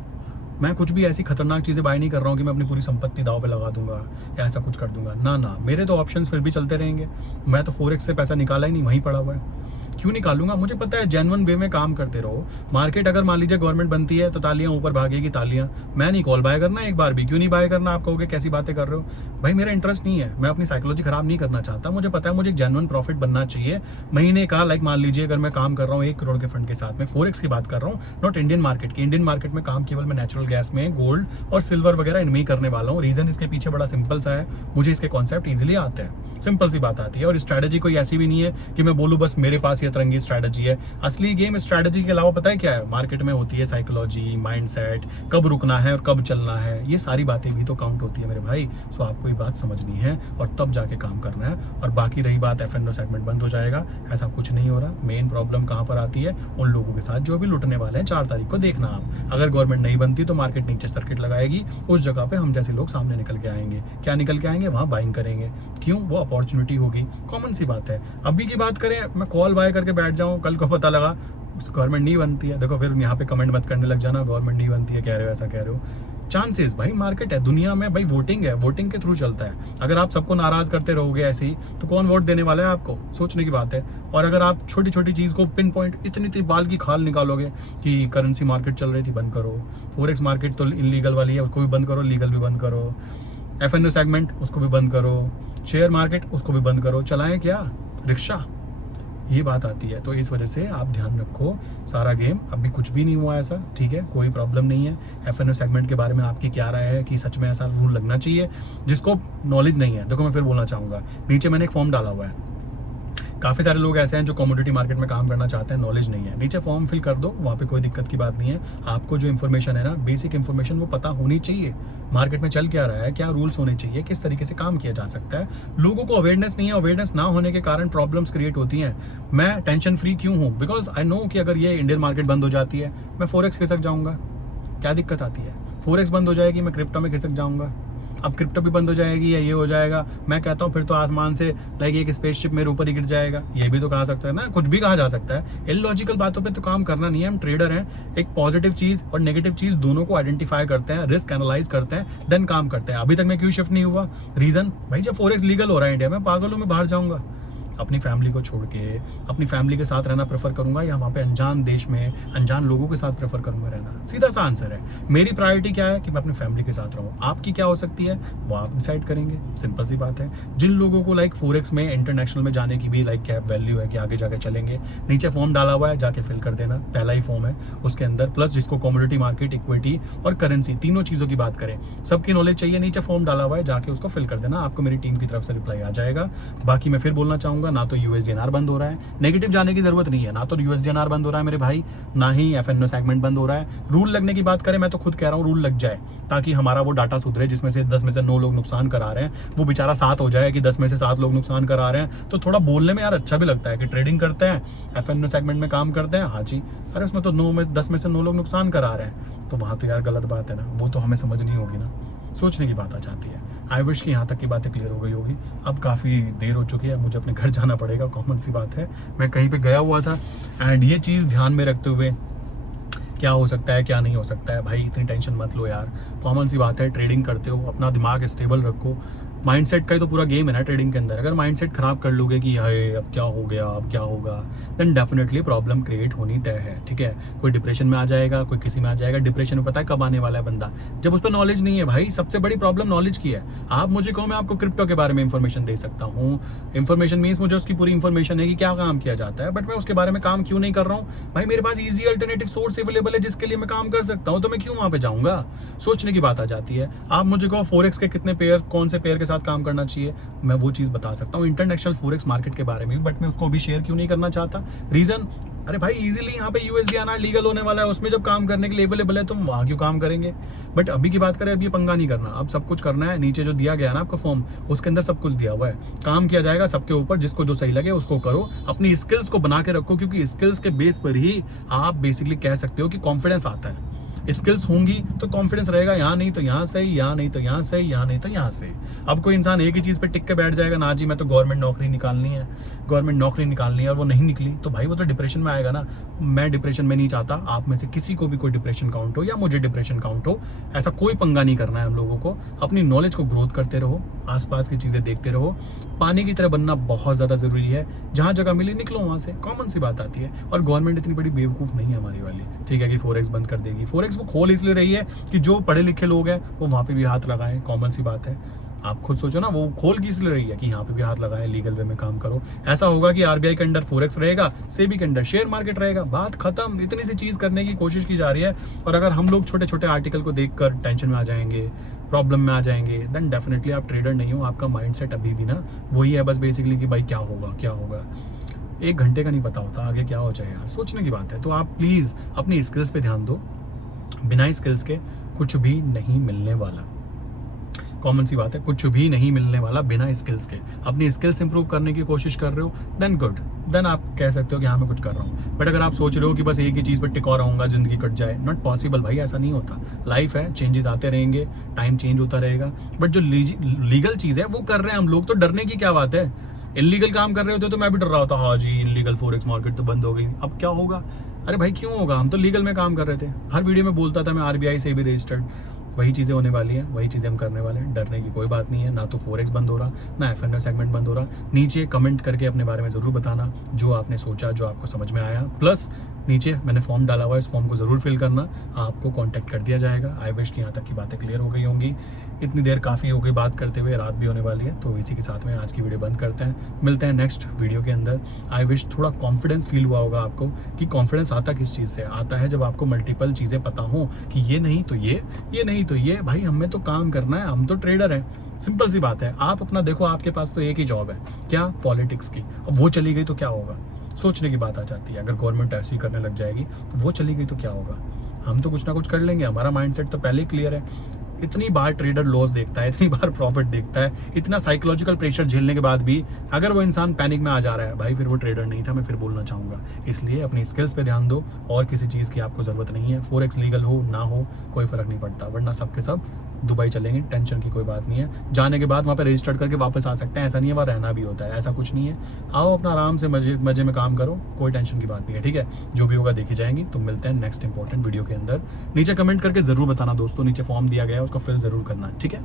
मैं कुछ भी ऐसी खतरनाक चीज़ें बाय नहीं कर रहा हूँ कि मैं अपनी पूरी संपत्ति दाव पे लगा दूंगा या ऐसा कुछ कर दूंगा। ना ना, मेरे तो ऑप्शंस फिर भी चलते रहेंगे। मैं तो फोरेक्स से पैसा निकाला ही नहीं, वहीं पड़ा हुआ है। क्यों निकालूंगा? मुझे पता है जेन्युइन वे में काम करते रहो। मार्केट अगर मान लीजिए गवर्नमेंट बनती है तो तालियां ऊपर भागेगी, तालियां। मैं नहीं कॉल बाय करना एक बार भी। क्यों नहीं बाय करना? आप कहोगे कैसी बातें कर रहे हो भाई, मेरा इंटरेस्ट नहीं है। मैं अपनी साइकोलॉजी खराब नहीं करना चाहता। मुझे पता है मुझे एक जेन्युइन प्रॉफिट बनना चाहिए महीने का। लाइक मान लीजिए अगर मैं काम कर रहा हूँ 1 करोड़ के फंड के साथ में, फोरेक्स की बात कर रहा हूँ, नॉट इंडियन मार्केट की। इंडियन मार्केट में काम केवल मैं नेचुरल गैस में, गोल्ड और सिल्वर वगैरह इनमें ही करने वाला हूँ। रीजन इसके पीछे बड़ा सिंपल सा है, मुझे इसके कॉन्सेप्ट इजिली आते हैं, सिंपल सी बात आती है। और स्ट्रैटेजी कोई ऐसी भी नहीं है कि मैं बोलूँ बस मेरे पास ये तरंगी स्ट्रैटेजी है। असली गेम स्ट्रैटेजी के अलावा पता है क्या है? मार्केट में होती है साइकोलॉजी, माइंडसेट, कब रुकना है और कब चलना है, ये सारी बातें भी तो काउंट होती है मेरे भाई। सो आपको ये बात समझनी है और तब जाके काम करना है। और बाकी रही बात F&O सेगमेंट बंद हो जाएगा, ऐसा कुछ नहीं हो रहा। मेन प्रॉब्लम कहाँ पर आती है? उन लोगों के साथ जो भी लुटने वाले हैं। 4 तारीख को देखना आप, अगर गवर्नमेंट नहीं बनती तो मार्केट नीचे सर्किट लगाएगी, उस जगह पे हम जैसे लोग सामने निकल के आएंगे। क्या निकल के आएंगे? वहां बाइंग करेंगे। क्यों? वो अपॉर्चुनिटी होगी, कॉमन सी बात है। अभी की बात करें, मैं कॉल बाय करके बैठ जाऊं, कल को पता लगा गवर्नमेंट नहीं बनती है, देखो फिर यहाँ पे कमेंट मत करने लग जाना गवर्नमेंट नहीं बनती है कह रहे हो, ऐसा कह रहे हो। चांसेस भाई, मार्केट है, दुनिया में भाई वोटिंग है, वोटिंग के थ्रू चलता है। अगर आप सबको नाराज करते रहोगे ऐसे ही तो कौन वोट देने वाला है आपको? सोचने की बात है। और अगर आप छोटी छोटी चीज को पिन पॉइंट इतनी बाल की खाल निकालोगे कि करेंसी मार्केट चल रही थी बंद करो, फोरेक्स मार्केट तो इनलीगल वाली है उसको भी बंद करो, लीगल भी बंद करो, F&O सेगमेंट उसको भी बंद करो, शेयर मार्केट उसको भी बंद करो, चलाएं क्या रिक्शा? ये बात आती है। तो इस वजह से आप ध्यान रखो, सारा गेम अभी कुछ भी नहीं हुआ ऐसा, ठीक है, कोई प्रॉब्लम नहीं है। F&O सेगमेंट के बारे में आपकी क्या राय है कि सच में ऐसा रूल लगना चाहिए? जिसको नॉलेज नहीं है, देखो मैं फिर बोलना चाहूँगा, नीचे मैंने एक फॉर्म डाला हुआ है। काफ़ी सारे लोग ऐसे हैं जो कमोडिटी मार्केट में काम करना चाहते हैं, नॉलेज नहीं है। नीचे फॉर्म फिल कर दो, वहाँ पे कोई दिक्कत की बात नहीं है। आपको जो इन्फॉर्मेशन है ना, बेसिक इन्फॉर्मेशन, वो पता होनी चाहिए। मार्केट में चल क्या रहा है, क्या रूल्स होने चाहिए, किस तरीके से काम किया जा सकता है। लोगों को अवेयरनेस नहीं है, अवेयरनेस ना होने के कारण प्रॉब्लम्स क्रिएट होती हैं। मैं टेंशन फ्री क्यों हूँ? बिकॉज आई नो कि अगर ये इंडियन मार्केट बंद हो जाती है, मैं फोरेक्स खिसक जाऊँगा। क्या दिक्कत आती है? फोरेक्स बंद हो जाएगी, मैं क्रिप्टो में खिसक जाऊँगा। अब क्रिप्टो भी बंद हो जाएगी या ये हो जाएगा, मैं कहता हूँ फिर तो आसमान से लाइक एक स्पेसशिप मेरे ऊपर ही गिर जाएगा। ये भी तो कहा सकता है ना, कुछ भी कहा जा सकता है। इलॉजिकल बातों पे तो काम करना नहीं है। हम ट्रेडर हैं, एक पॉजिटिव चीज और नेगेटिव चीज दोनों को आइडेंटिफाई करते हैं, रिस्क एनालाइज करते हैं, देन काम करते हैं। अभी तक मैं क्यों शिफ्ट नहीं हुआ? रीजन भाई, जब फोरेक्स लीगल हो रहा है इंडिया में, पागल हूं मैं, बाहर जाऊंगा। अपनी फैमिली को छोड़ के अपनी फैमिली के साथ रहना प्रेफर करूंगा या वहाँ पे अनजान देश में अनजान लोगों के साथ प्रेफर करूंगा रहना? सीधा सा आंसर है। मेरी प्रायोरिटी क्या है कि मैं अपनी फैमिली के साथ रहूं। आपकी क्या हो सकती है वो आप डिसाइड करेंगे, सिंपल सी बात है। जिन लोगों को लाइक फोरेक्स में इंटरनेशनल में जाने की भी लाइक क्या वैल्यू है कि आगे जाके चलेंगे, नीचे फॉर्म डाला हुआ है, जाके फिल कर देना, पहला ही फॉर्म है उसके अंदर। प्लस जिसको कमोडिटी मार्केट, इक्विटी और करेंसी तीनों चीजों की बात करें, सबकी नॉलेज चाहिए, नीचे फॉर्म डाला हुआ है, जाके उसको फिल कर देना, आपको मेरी टीम की तरफ से रिप्लाई आ जाएगा। बाकी मैं फिर बोलना चाहूंगा, ना तो USDNR बंद हो रहा है, नेगेटिव जाने की जरूरत नहीं है, ना तो USDNR बंद हो रहा है मेरे भाई, ना ही F&O सेगमेंट बंद हो रहा है। रूल लगने की बात करें, मैं तो खुद कह रहा हूँ रूल लग जाए, ताकि हमारा वो डाटा सुधरे, जिसमें से 10 में से 9 लोग नुकसान करा रहे हैं, वो बेचारा 7 हो जाए कि 10 में से 7 लोग नुकसान करा रहे हैं। तो थोड़ा बोलने में यार अच्छा भी लगता है कि ट्रेडिंग करते हैं, F&O सेगमेंट में काम करते हैं, हाँ जी, अरे उसमें तो 10 में से 9 लोग नुकसान करा रहे हैं, तो वहां तो यार गलत बात है ना, वो तो हमें समझनी होगी ना, सोचने की बात आ जाती है। आई विश कि यहाँ तक की बातें क्लियर हो गई होगी। अब काफ़ी देर हो चुकी है, मुझे अपने घर जाना पड़ेगा, कॉमन सी बात है। मैं कहीं पे गया हुआ था एंड ये चीज़ ध्यान में रखते हुए क्या हो सकता है क्या नहीं हो सकता है, भाई इतनी टेंशन मत लो यार, कॉमन सी बात है। ट्रेडिंग करते हो, अपना दिमाग स्टेबल रखो, माइंडसेट का ही तो पूरा गेम है ना ट्रेडिंग के अंदर। अगर माइंडसेट खराब कर लोगे कि हाय अब क्या हो गया, अब क्या होगा, देन डेफिनेटली प्रॉब्लम क्रिएट होनी तय है। ठीक है, कोई डिप्रेशन में आ जाएगा, कोई किसी में आ जाएगा। डिप्रेशन में पता है कब आने वाला है बंदा, जब उस पर नॉलेज नहीं है। भाई सबसे बड़ी प्रॉब्लम नॉलेज की है। आप मुझे कहो, मैं आपको क्रिप्टो के बारे में इंफॉर्मेशन दे सकता हूँ। इंफॉर्मेशन मीन्स मुझे उसकी पूरी इंफॉर्मेशन है कि क्या काम किया जाता है, बट मैं उसके बारे में काम क्यों नहीं कर रहा हूँ। भाई मेरे पास ईजी अल्टरनेटिव सोर्स अवेलेबल है जिसके लिए मैं काम कर सकता हूँ, तो मैं क्यों वहां पे जाऊंगा। सोचने की बात आ जाती है। आप मुझे कहो फोरेक्स के कितने पेयर, कौन से पेयर के साथ काम करना चाहिए, मैं वो चीज बता सकता हूँ इंटरनेशनल फोरेक्स मार्केट के बारे में, बट मैं उसको अभी शेयर क्यों नहीं करना चाहता। रीजन, अरे भाई इजीली यहाँ पे यूएसडी आना लीगल होने वाला है, उसमें जब काम करने के लिए अवेलेबल है तो वहां क्यों काम करेंगे। बट अभी की बात करें, अभी पंगा नहीं करना, अब सब कुछ करना है। नीचे जो दिया गया है ना आपका फॉर्म, उसके अंदर सब कुछ दिया हुआ है, काम किया जाएगा सबके ऊपर। जिसको जो सही लगे उसको करो, अपनी स्किल्स को बना के रखो, क्योंकि स्किल्स के बेस पर ही आप बेसिकली कह सकते हो कि कॉन्फिडेंस आता है। स्किल्स होंगी तो कॉन्फिडेंस रहेगा। यहाँ नहीं तो यहाँ सही, यहाँ नहीं तो यहाँ सही, यहाँ नहीं तो यहाँ सही। अब कोई इंसान एक ही चीज पे टिक के बैठ जाएगा ना जी मैं तो गवर्नमेंट नौकरी निकालनी है, गवर्नमेंट नौकरी निकालनी है, और वो नहीं निकली तो भाई वो तो डिप्रेशन में आएगा ना। मैं डिप्रेशन में नहीं चाहता आप में से किसी को भी कोई डिप्रेशन काउंट हो या मुझे डिप्रेशन काउंट हो, ऐसा कोई पंगा नहीं करना है हम लोगों को। अपनी नॉलेज को ग्रोथ करते रहो, आसपास की चीजें देखते रहो। पानी की तरह बनना बहुत ज्यादा जरूरी है। जहां जगह मिली निकलो वहां से, कॉमन सी बात आती है। और गवर्नमेंट इतनी बड़ी बेवकूफ नहीं है हमारी वाली, ठीक है, कि फोरेक्स बंद कर देगी। फोरेक्स वो खोल इसलिए रही है कि जो पढ़े लिखे लोग हैं वो वहां पे भी हाथ लगाएं, कॉमन सी बात है। आप खुद सोचो ना, वो खोल की इसलिए रही है कि यहाँ पे भी हाथ लगाएं, लीगल वे में काम करो। ऐसा होगा कि आरबीआई के अंडर फोरेक्स रहेगा, सेबी के अंडर शेयर मार्केट रहेगा, बात खत्म। इतनी सी चीज करने की कोशिश की जा रही है। और अगर हम लोग छोटे छोटे आर्टिकल को देखकर टेंशन में आ जाएंगे, प्रॉब्लम में आ जाएंगे, देन डेफिनेटली आप ट्रेडर नहीं हो। आपका माइंडसेट अभी भी ना वही है, बस बेसिकली कि भाई क्या होगा क्या होगा। 1 घंटे का नहीं पता होता आगे क्या हो जाए यार, सोचने की बात है। तो आप प्लीज अपनी स्किल्स पे ध्यान दो। बिना स्किल्स के कुछ भी नहीं मिलने वाला, कॉमन सी बात है, कुछ भी नहीं मिलने वाला बिना स्किल्स के। अपनी स्किल्स इंप्रूव करने की कोशिश कर रहे हो, देन गुड, देन आप कह सकते हो कि हाँ मैं कुछ कर रहा हूँ। बट अगर आप सोच रहे हो कि बस एक ही चीज पर टिका रहूंगा, जिंदगी कट जाए, नॉट पॉसिबल भाई, ऐसा नहीं होता। लाइफ है, चेंजेस आते रहेंगे, टाइम चेंज होता रहेगा। बट जो लीगल चीज है वो कर रहे हैं हम लोग, तो डरने की क्या बात है। इलीगल काम कर रहे होते तो मैं भी डर रहा होता, हाँ जी इलीगल फोरेक्स मार्केट तो बंद हो गई, अब क्या होगा। अरे भाई क्यों होगा, हम तो लीगल में काम कर रहे थे। हर वीडियो में बोलता था मैं आरबीआई से भी रजिस्टर्ड। वही चीज़ें होने वाली हैं, वही चीज़ें हम करने वाले हैं। डरने की कोई बात नहीं है। ना तो फोरेक्स बंद हो रहा, ना एफएनओ सेगमेंट बंद हो रहा। नीचे कमेंट करके अपने बारे में ज़रूर बताना जो आपने सोचा, जो आपको समझ में आया। प्लस नीचे मैंने फॉर्म डाला हुआ है, इस फॉर्म को ज़रूर फिल करना, आपको कांटेक्ट कर दिया जाएगा। आई विश कि यहाँ तक की बातें क्लियर हो गई होंगी। इतनी देर काफ़ी हो गई बात करते हुए, रात भी होने वाली है, तो इसी के साथ में आज की वीडियो बंद करते हैं। मिलते हैं नेक्स्ट वीडियो के अंदर। आई विश थोड़ा कॉन्फिडेंस फील हुआ होगा आपको, कि कॉन्फिडेंस आता किस चीज़ से आता है, जब आपको मल्टीपल चीज़ें पता हो कि ये नहीं तो ये नहीं तो ये। भाई हमें तो काम करना है, हम तो ट्रेडर हैं। सिंपल सी बात है। आप अपना देखो, आपके पास तो एक ही जॉब है, क्या, पॉलिटिक्स की। अब वो चली गई तो क्या होगा, सोचने की बात आ जाती है। अगर गवर्नमेंट ऐसे ही करने लग जाएगी तो वो चली गई तो क्या होगा। हम तो कुछ ना कुछ कर लेंगे, हमारा माइंडसेट तो पहले ही क्लियर है। इतनी बार ट्रेडर लॉस देखता है, इतनी बार प्रॉफिट देखता है, इतना साइकोलॉजिकल प्रेशर झेलने के बाद भी अगर वो इंसान पैनिक में आ जा रहा है, भाई फिर वो ट्रेडर नहीं था, मैं फिर बोलना चाहूंगा। इसलिए अपनी स्किल्स पे ध्यान दो, और किसी चीज़ की आपको ज़रूरत नहीं है। फोरेक्स लीगल हो ना हो कोई फ़र्क नहीं पड़ता, वरना सबके सब दुबई चलेंगे, टेंशन की कोई बात नहीं है। जाने के बाद वहाँ पे रजिस्टर्ड करके वापस आ सकते हैं, ऐसा नहीं है, वहाँ रहना भी होता है, ऐसा कुछ नहीं है। आओ अपना आराम से मजे में काम करो, कोई टेंशन की बात नहीं है, ठीक है। जो भी होगा देखी जाएंगी। तो मिलते हैं नेक्स्ट इंपॉर्टेंट वीडियो के अंदर। नीचे कमेंट करके जरूर बताना दोस्तों, नीचे फॉर्म दिया गया है उसको फिल जरूर करना, ठीक है।